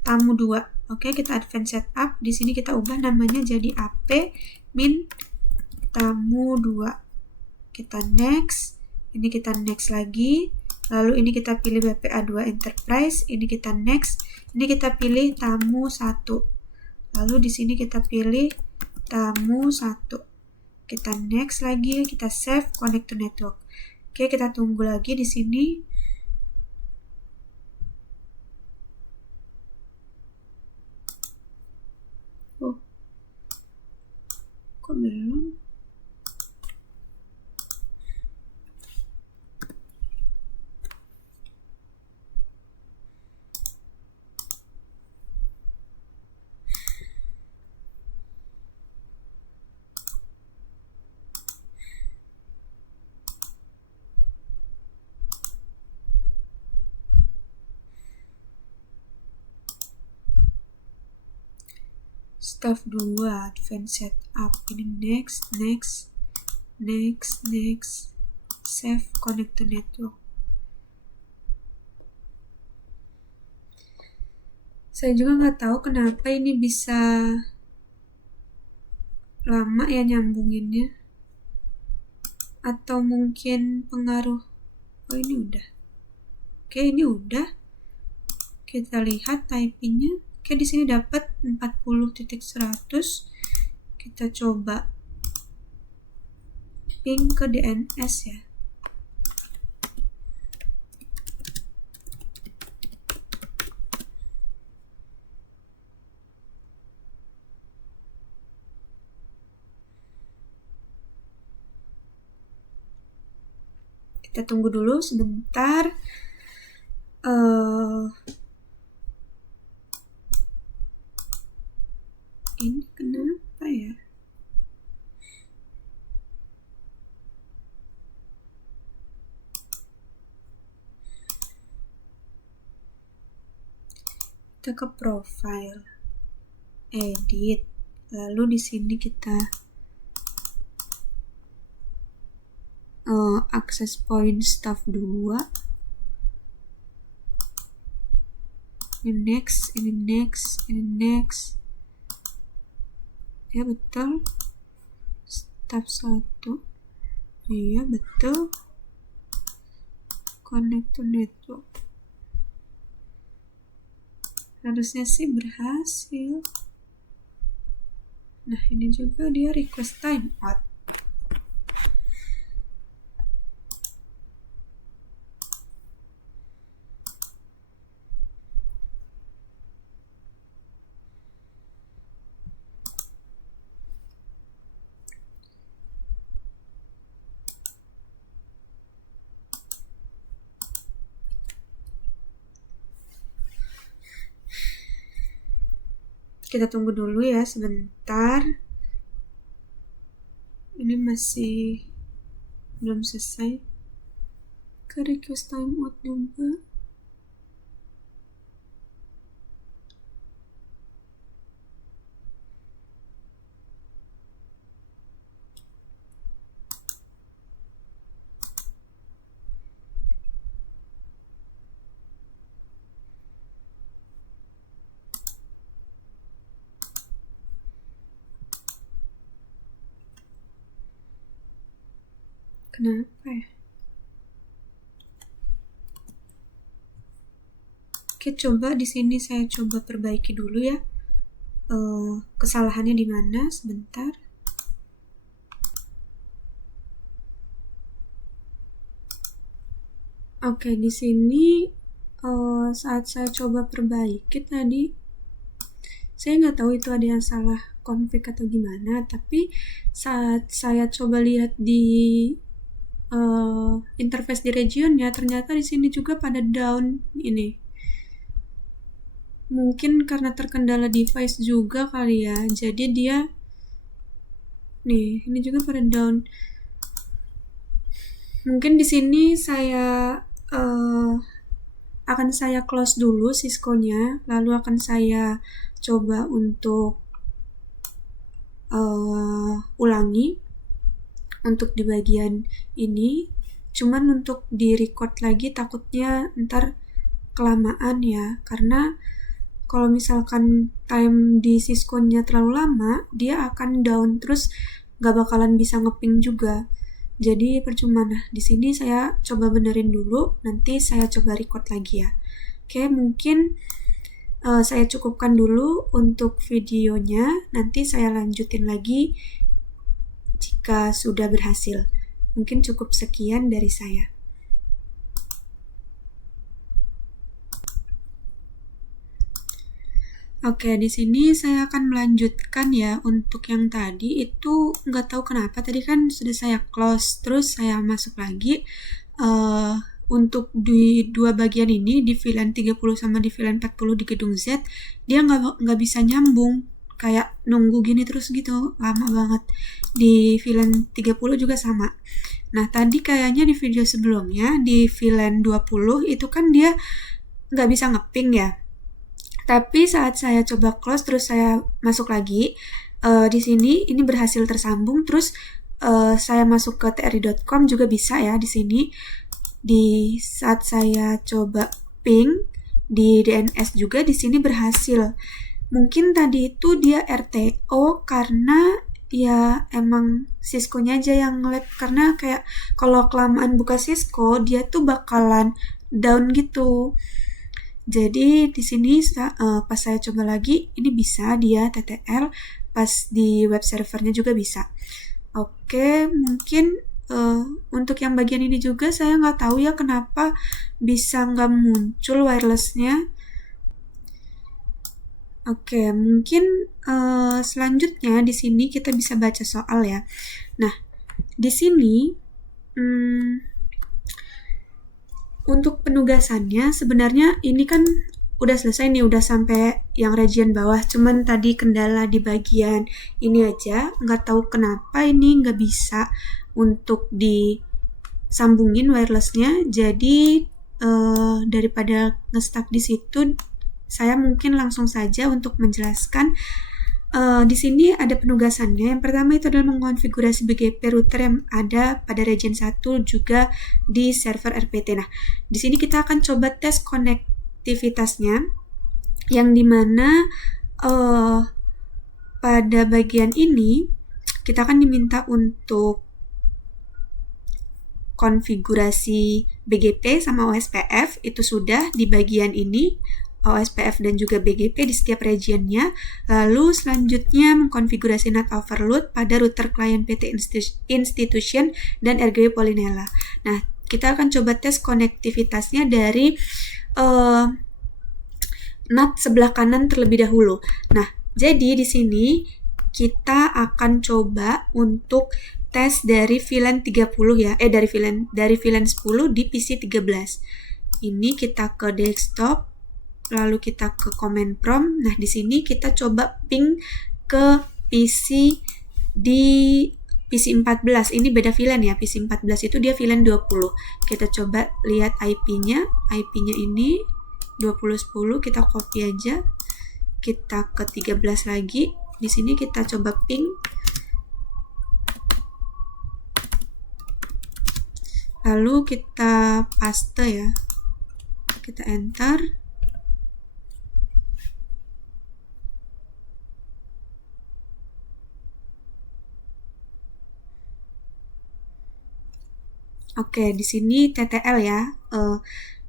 Tamu 2. Oke, kita advance setup. Di sini kita ubah namanya jadi AP min tamu 2. Kita next. Ini kita next lagi. Lalu ini kita pilih WPA2 enterprise. Ini kita next. Ini kita pilih tamu 1. Lalu di sini kita pilih tamu 1. Kita next lagi, kita save, connect to network. Oke, kita tunggu lagi di sini. Kok belum? Staff 2, advance setup. Ini next, save, connect to network. Saya juga nggak tahu kenapa ini bisa lama ya nyambunginnya. Atau mungkin pengaruh. Oh, ini udah. Oke, ini udah. Kita lihat typingnya. Oke, di sini dapat 40.100. Kita coba ping ke DNS ya. Kita tunggu dulu sebentar. Ini kenapa ya? Kita ke profile, edit, lalu di sini kita access point staff 2. Ini next. Ya betul. Staff 1. Iya betul. Connect to network. Harusnya sih berhasil. Nah, ini juga dia request timeout. Kita tunggu dulu ya sebentar. Ini masih belum selesai. Ke request timeout juga. Kenapa ya? Oke, coba di sini saya coba perbaiki dulu ya. Kesalahannya di mana? Sebentar. Oke, di sini saat saya coba perbaiki tadi, saya nggak tahu itu ada yang salah config atau gimana, tapi saat saya coba lihat di interface di regionnya, ternyata di sini juga pada down ini. Mungkin karena terkendala device juga kali ya, jadi dia nih ini juga pada down. Mungkin di sini saya akan saya close dulu Cisco-nya, lalu akan saya coba untuk ulangi untuk di bagian ini. Cuman untuk di record lagi takutnya ntar kelamaan ya, karena kalau misalkan time di Cisco-nya terlalu lama, dia akan down terus nggak bakalan bisa ngeping juga. Jadi percuma. Nah, di sini saya coba benerin dulu, nanti saya coba record lagi ya. Oke, mungkin saya cukupkan dulu untuk videonya, nanti saya lanjutin lagi jika sudah berhasil. Mungkin cukup sekian dari saya. Oke, di sini saya akan melanjutkan ya. Untuk yang tadi itu nggak tahu kenapa tadi kan sudah saya close, terus saya masuk lagi. Untuk di dua bagian ini, di VLAN 30 sama di VLAN 40 di gedung Z, dia nggak bisa nyambung. Kayak nunggu gini terus gitu, lama banget. Di VLAN 30 juga sama. Nah, tadi kayaknya di video sebelumnya, di VLAN 20 itu kan dia nggak bisa ngeping ya. Tapi saat saya coba close terus saya masuk lagi, di sini ini berhasil tersambung. Terus saya masuk ke tri.com juga bisa ya di sini. Di saat saya coba ping di DNS juga di sini berhasil. Mungkin tadi itu dia RTO karena ya emang Cisco-nya aja yang nge-lag, karena kayak kalau kelamaan buka Cisco dia tuh bakalan down gitu. Jadi di sini pas saya coba lagi ini bisa dia TTL, pas di web servernya juga bisa. Oke, mungkin untuk yang bagian ini juga saya nggak tahu ya kenapa bisa nggak muncul wirelessnya. Oke, mungkin selanjutnya di sini kita bisa baca soal ya. Nah, di sini untuk penugasannya sebenarnya ini kan udah selesai nih, udah sampai yang region bawah. Cuman tadi kendala di bagian ini aja, nggak tahu kenapa ini nggak bisa untuk disambungin wirelessnya. Jadi daripada nge-stuck di situ, saya mungkin langsung saja untuk menjelaskan. Di sini ada penugasannya. Yang pertama itu adalah mengonfigurasi BGP router yang ada pada region 1 juga di server RPT. Nah, di sini kita akan coba tes konektivitasnya, yang dimana pada bagian ini kita akan diminta untuk konfigurasi BGP sama OSPF. Itu sudah di bagian ini, OSPF dan juga BGP di setiap regionnya. Lalu selanjutnya mengkonfigurasi NAT overload pada router klien PT Institution dan RGW Polinela. Nah, kita akan coba tes konektivitasnya dari NAT sebelah kanan terlebih dahulu. Nah, jadi di sini kita akan coba untuk tes dari VLAN 30 ya, dari VLAN 10 di PC 13. Ini kita ke desktop, lalu kita ke command prompt. Nah, di sini kita coba ping ke PC di PC 14. Ini beda VLAN ya. PC 14 itu dia VLAN 20. Kita coba lihat IP-nya. IP-nya ini 2010, kita copy aja. Kita ke 13 lagi. Di sini kita coba ping. Lalu kita paste ya. Kita enter. Oke, di sini TTL ya,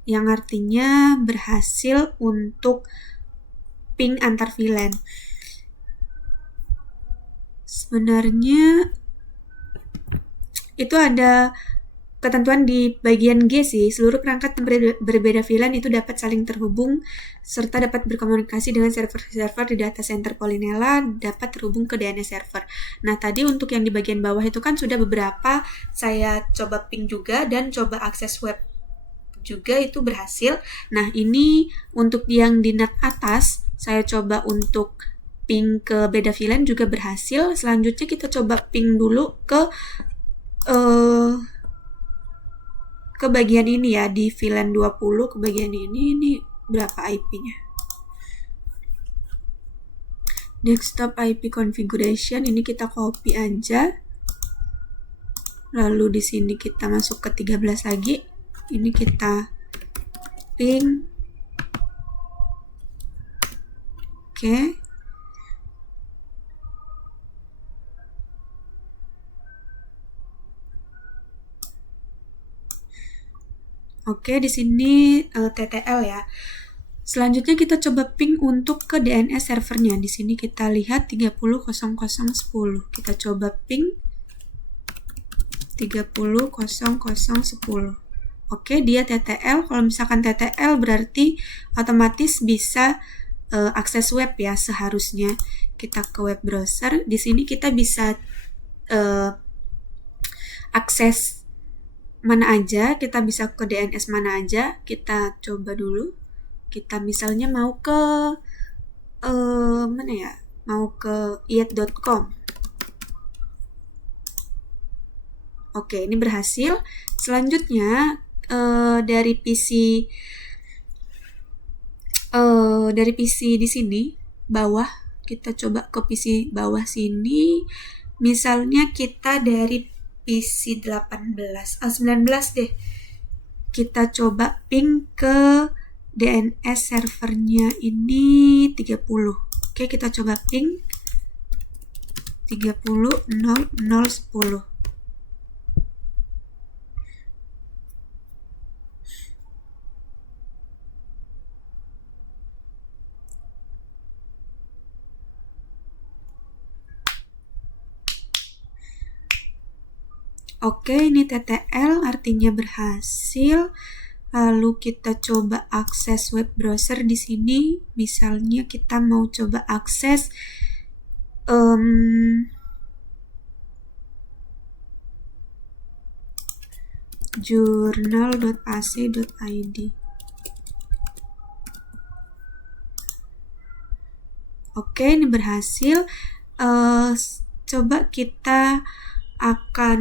yang artinya berhasil untuk ping antar VLAN. Sebenarnya itu ada ketentuan di bagian G sih, seluruh perangkat berbeda VLAN itu dapat saling terhubung serta dapat berkomunikasi dengan server-server di data center Polinela dapat terhubung ke DNS server. Nah, tadi untuk yang di bagian bawah itu kan sudah beberapa saya coba ping juga dan coba akses web juga itu berhasil. Nah, ini untuk yang di NAT atas, saya coba untuk ping ke beda VLAN juga berhasil. Selanjutnya kita coba ping dulu ke bagian ini ya, di VLAN 20 ke bagian ini berapa IP-nya. Desktop IP configuration ini kita copy aja. Lalu di sini kita masuk ke 13 lagi. Ini kita ping. Oke. Oke, di sini TTL ya. Selanjutnya kita coba ping untuk ke DNS servernya. Di sini kita lihat 30.00.10. Kita coba ping 30.00.10. Oke, dia TTL. Kalau misalkan TTL berarti otomatis bisa akses web ya seharusnya. Kita ke web browser. Di sini kita bisa akses mana aja, kita bisa ke DNS mana aja. Kita coba dulu. Kita misalnya mau ke mana ya? Mau ke iat.com. Oke, ini berhasil. Selanjutnya dari PC di sini bawah, kita coba ke PC bawah sini. Misalnya kita dari PC 19 deh. Kita coba ping ke DNS servernya ini 30. Oke, kita coba ping 30.00.10. Oke, ini TTL artinya berhasil. Lalu kita coba akses web browser di sini. Misalnya kita mau coba akses journal.ac.id. Oke, ini berhasil. Coba kita akan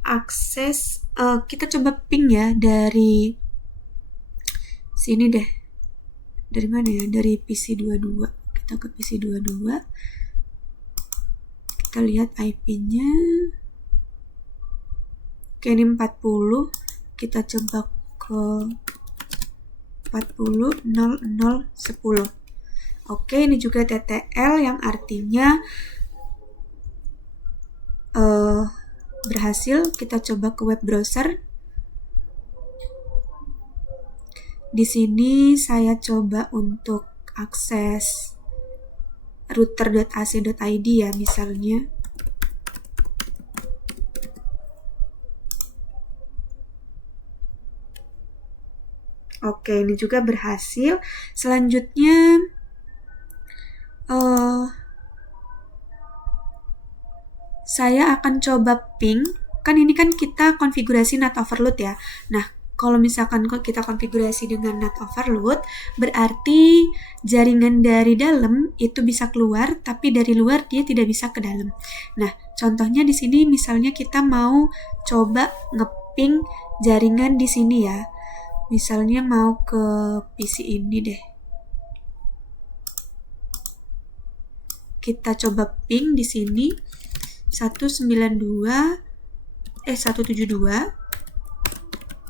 akses, kita coba ping ya dari sini deh. Dari mana ya? Dari PC 22. Kita ke PC 22. Kita lihat IP-nya. Oke, ini 40. Kita coba ke 40.00.10. Oke, ini juga TTL yang artinya berhasil. Kita coba ke web browser. Di sini saya coba untuk akses router.ac.id ya misalnya. Oke, ini juga berhasil. Selanjutnya saya akan coba ping. Kan ini kan kita konfigurasi NAT overload ya. Nah, kalau misalkan kita konfigurasi dengan NAT overload, berarti jaringan dari dalam itu bisa keluar, tapi dari luar dia tidak bisa ke dalam. Nah, contohnya di sini misalnya kita mau coba ngeping jaringan di sini ya. Misalnya mau ke PC ini deh. Kita coba ping di sini 172 172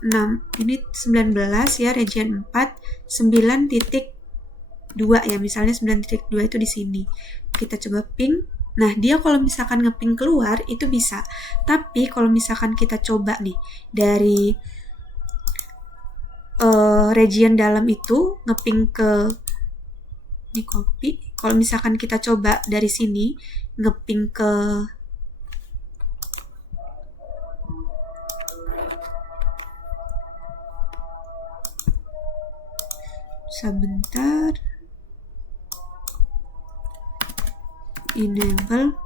6 ini 19 ya, region 4 9.2 ya, misalnya 9.2 itu di sini. Kita coba ping. Nah, dia kalau misalkan ngeping keluar itu bisa. Tapi kalau misalkan kita coba nih dari region dalam itu ngeping ke di copy. Kalau misalkan kita coba dari sini ngeping ke sebentar, enable.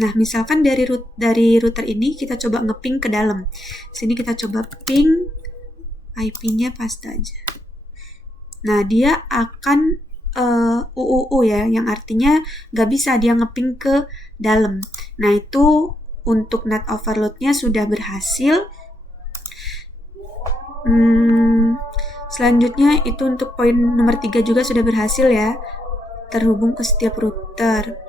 Nah, misalkan dari router ini kita coba ngeping ke dalam. Sini kita coba ping IP-nya paste aja. Nah, dia akan UUU ya, yang artinya nggak bisa dia ngeping ke dalam. Nah, itu untuk NAT overload-nya sudah berhasil. Selanjutnya itu untuk poin nomor 3 juga sudah berhasil ya, terhubung ke setiap router.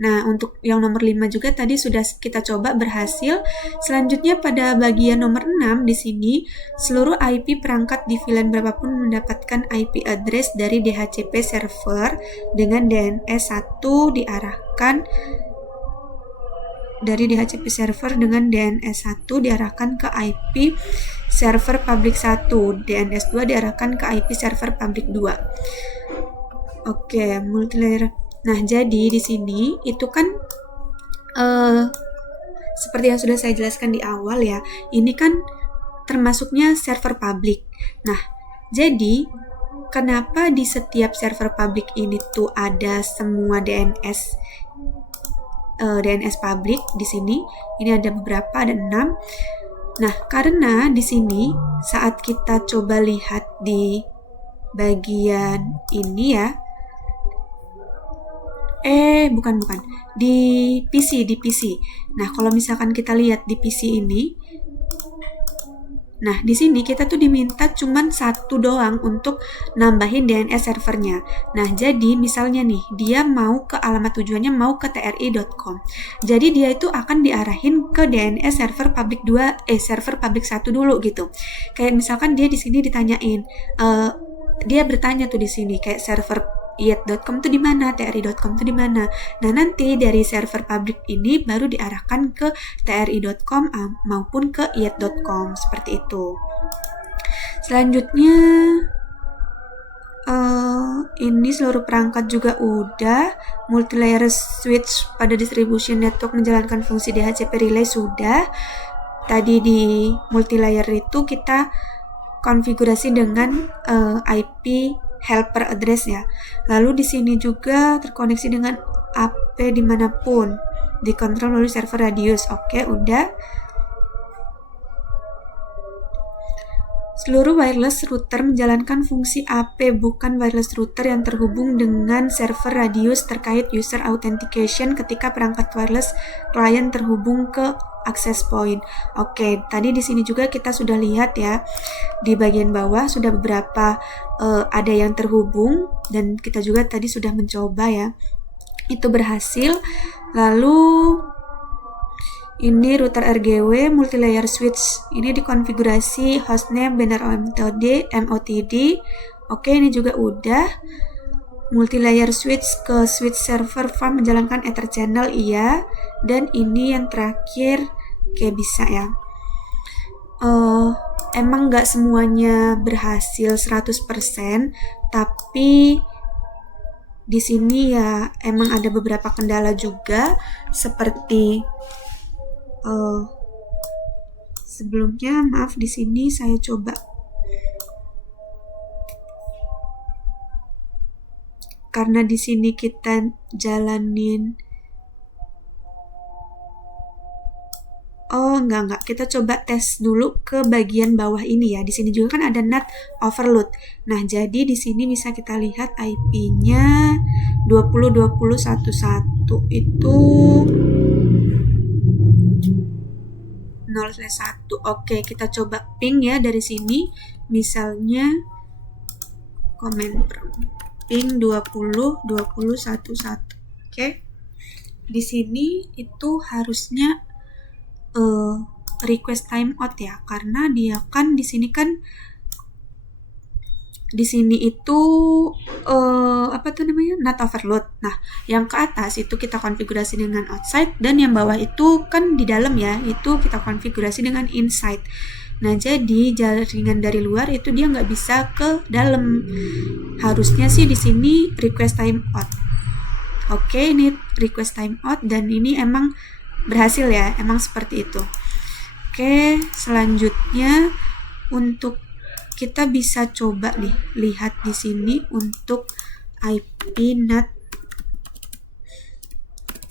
Nah, untuk yang nomor 5 juga tadi sudah kita coba berhasil. Selanjutnya pada bagian nomor 6 di sini, seluruh IP perangkat di VLAN berapapun mendapatkan IP address dari DHCP server dengan DNS 1 diarahkan dari DHCP server dengan DNS 1 diarahkan ke IP server public 1, DNS 2 diarahkan ke IP server public 2. Oke, multilayer. Nah, jadi di sini itu kan seperti yang sudah saya jelaskan di awal ya, ini kan termasuknya server publik. Nah, jadi kenapa di setiap server publik ini tuh ada semua DNS publik di sini? Ini ada beberapa, ada 6. Nah, karena di sini saat kita coba lihat di bagian ini ya, bukan. Di PC. Nah, kalau misalkan kita lihat di PC ini, nah, di sini kita tuh diminta cuman 1 doang untuk nambahin DNS servernya. Nah, jadi misalnya nih, dia mau ke alamat tujuannya mau ke tri.com. Jadi dia itu akan diarahin ke DNS server public 2, server public 1 dulu gitu. Kayak misalkan dia di sini ditanyain, dia bertanya tuh di sini kayak server iet.com tuh di mana, tri.com tuh di mana. Nah, nanti dari server public ini baru diarahkan ke tri.com maupun ke iet.com seperti itu. Selanjutnya ini seluruh perangkat juga udah. Multilayer switch pada distribution network menjalankan fungsi DHCP relay sudah. Tadi di multilayer itu kita konfigurasi dengan IP helper address ya. Lalu di sini juga terkoneksi dengan AP dimanapun, dikontrol melalui server radius. Oke, udah. Seluruh wireless router menjalankan fungsi AP, bukan wireless router yang terhubung dengan server radius terkait user authentication ketika perangkat wireless client terhubung ke access point. Oke, tadi di sini juga kita sudah lihat ya, di bagian bawah sudah beberapa ada yang terhubung dan kita juga tadi sudah mencoba ya, itu berhasil. Lalu ini router RGW multilayer switch, ini dikonfigurasi hostname benar MOTD. Oke, ini juga udah. Multilayer switch ke switch server farm menjalankan ether channel, iya. Dan ini yang terakhir kayak bisa ya. Emang nggak semuanya berhasil 100%, tapi di sini ya emang ada beberapa kendala juga, seperti sebelumnya, maaf, di sini saya coba karena di sini kita jalanin enggak, kita coba tes dulu ke bagian bawah ini ya. Di sini juga kan ada NAT overload. Nah, jadi di sini bisa kita lihat IP-nya 20.20.11 itu 0/1. Oke, kita coba ping ya dari sini. Misalnya ping 20.20.11. Oke. Di sini itu harusnya request timeout ya, karena dia kan di sini kan di sini itu apa tuh namanya, not overload. Nah, yang ke atas itu kita konfigurasi dengan outside, dan yang bawah itu kan di dalam ya, itu kita konfigurasi dengan inside. Nah, jadi jaringan dari luar itu dia nggak bisa ke dalam. Harusnya sih di sini request timeout. Oke, ini request timeout dan ini emang berhasil ya, emang seperti itu. Oke, selanjutnya untuk kita bisa coba nih lihat di sini untuk IP NAT.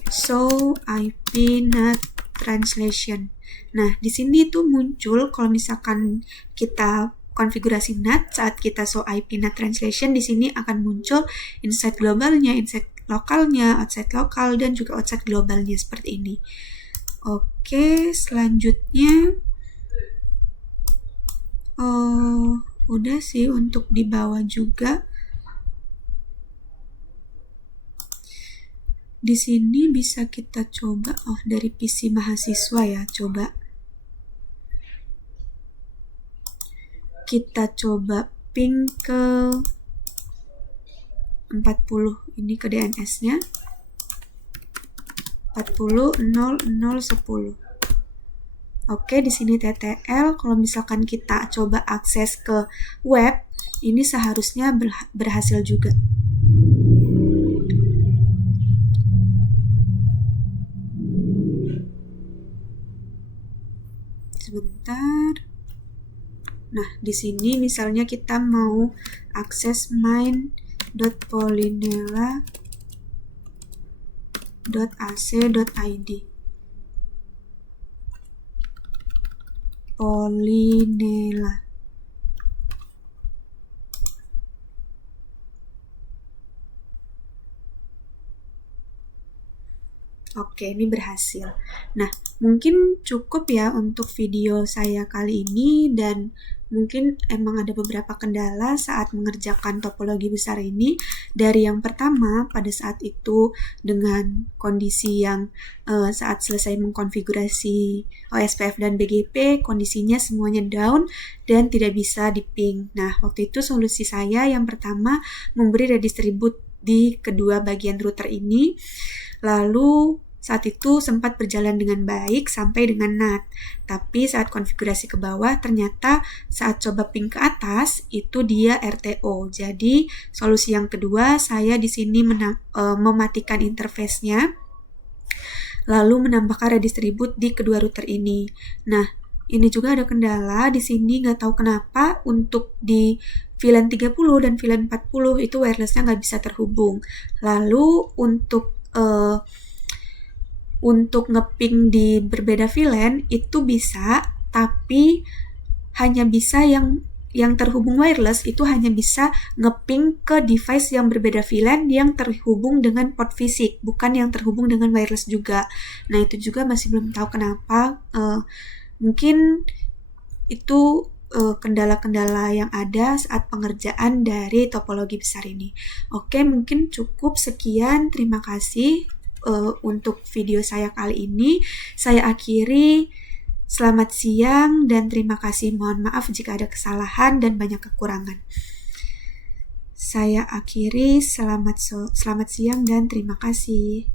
So IP NAT translation. Nah, di sini tuh muncul kalau misalkan kita konfigurasi NAT saat kita show IP NAT translation, di sini akan muncul inside globalnya, inside lokalnya, outside lokal, dan juga outside globalnya seperti ini. Oke, selanjutnya udah sih untuk di bawah juga. Di sini bisa kita coba, dari PC mahasiswa ya, coba. Kita coba ping ke 40, ini ke DNS-nya. 40.00.10. Oke, di sini TTL. Kalau misalkan kita coba akses ke web, ini seharusnya berhasil juga. Sebentar. Nah, di sini misalnya kita mau akses main.polinela.ac.id. Polinela. Oke, ini berhasil. Nah, mungkin cukup ya untuk video saya kali ini, dan mungkin emang ada beberapa kendala saat mengerjakan topologi besar ini. Dari yang pertama, pada saat itu dengan kondisi yang saat selesai mengkonfigurasi OSPF dan BGP, kondisinya semuanya down dan tidak bisa di-ping. Nah, waktu itu solusi saya yang pertama memberi redistribute di kedua bagian router ini. Lalu saat itu sempat berjalan dengan baik sampai dengan NAT. Tapi saat konfigurasi ke bawah, ternyata saat coba ping ke atas, itu dia RTO. Jadi, solusi yang kedua, saya di sini mematikan interface-nya, lalu menambahkan redistribute di kedua router ini. Nah, ini juga ada kendala di sini, nggak tahu kenapa untuk di VLAN 30 dan VLAN 40 itu wirelessnya nggak bisa terhubung. Lalu untuk ngeping di berbeda VLAN itu bisa, tapi hanya bisa yang terhubung wireless itu hanya bisa ngeping ke device yang berbeda VLAN yang terhubung dengan port fisik, bukan yang terhubung dengan wireless juga. Nah, itu juga masih belum tahu kenapa. Mungkin itu kendala-kendala yang ada saat pengerjaan dari topologi besar ini. Oke, mungkin cukup sekian. Terima kasih untuk video saya kali ini. Saya akhiri. Selamat siang dan terima kasih. Mohon maaf jika ada kesalahan dan banyak kekurangan. Saya akhiri. Selamat siang dan terima kasih.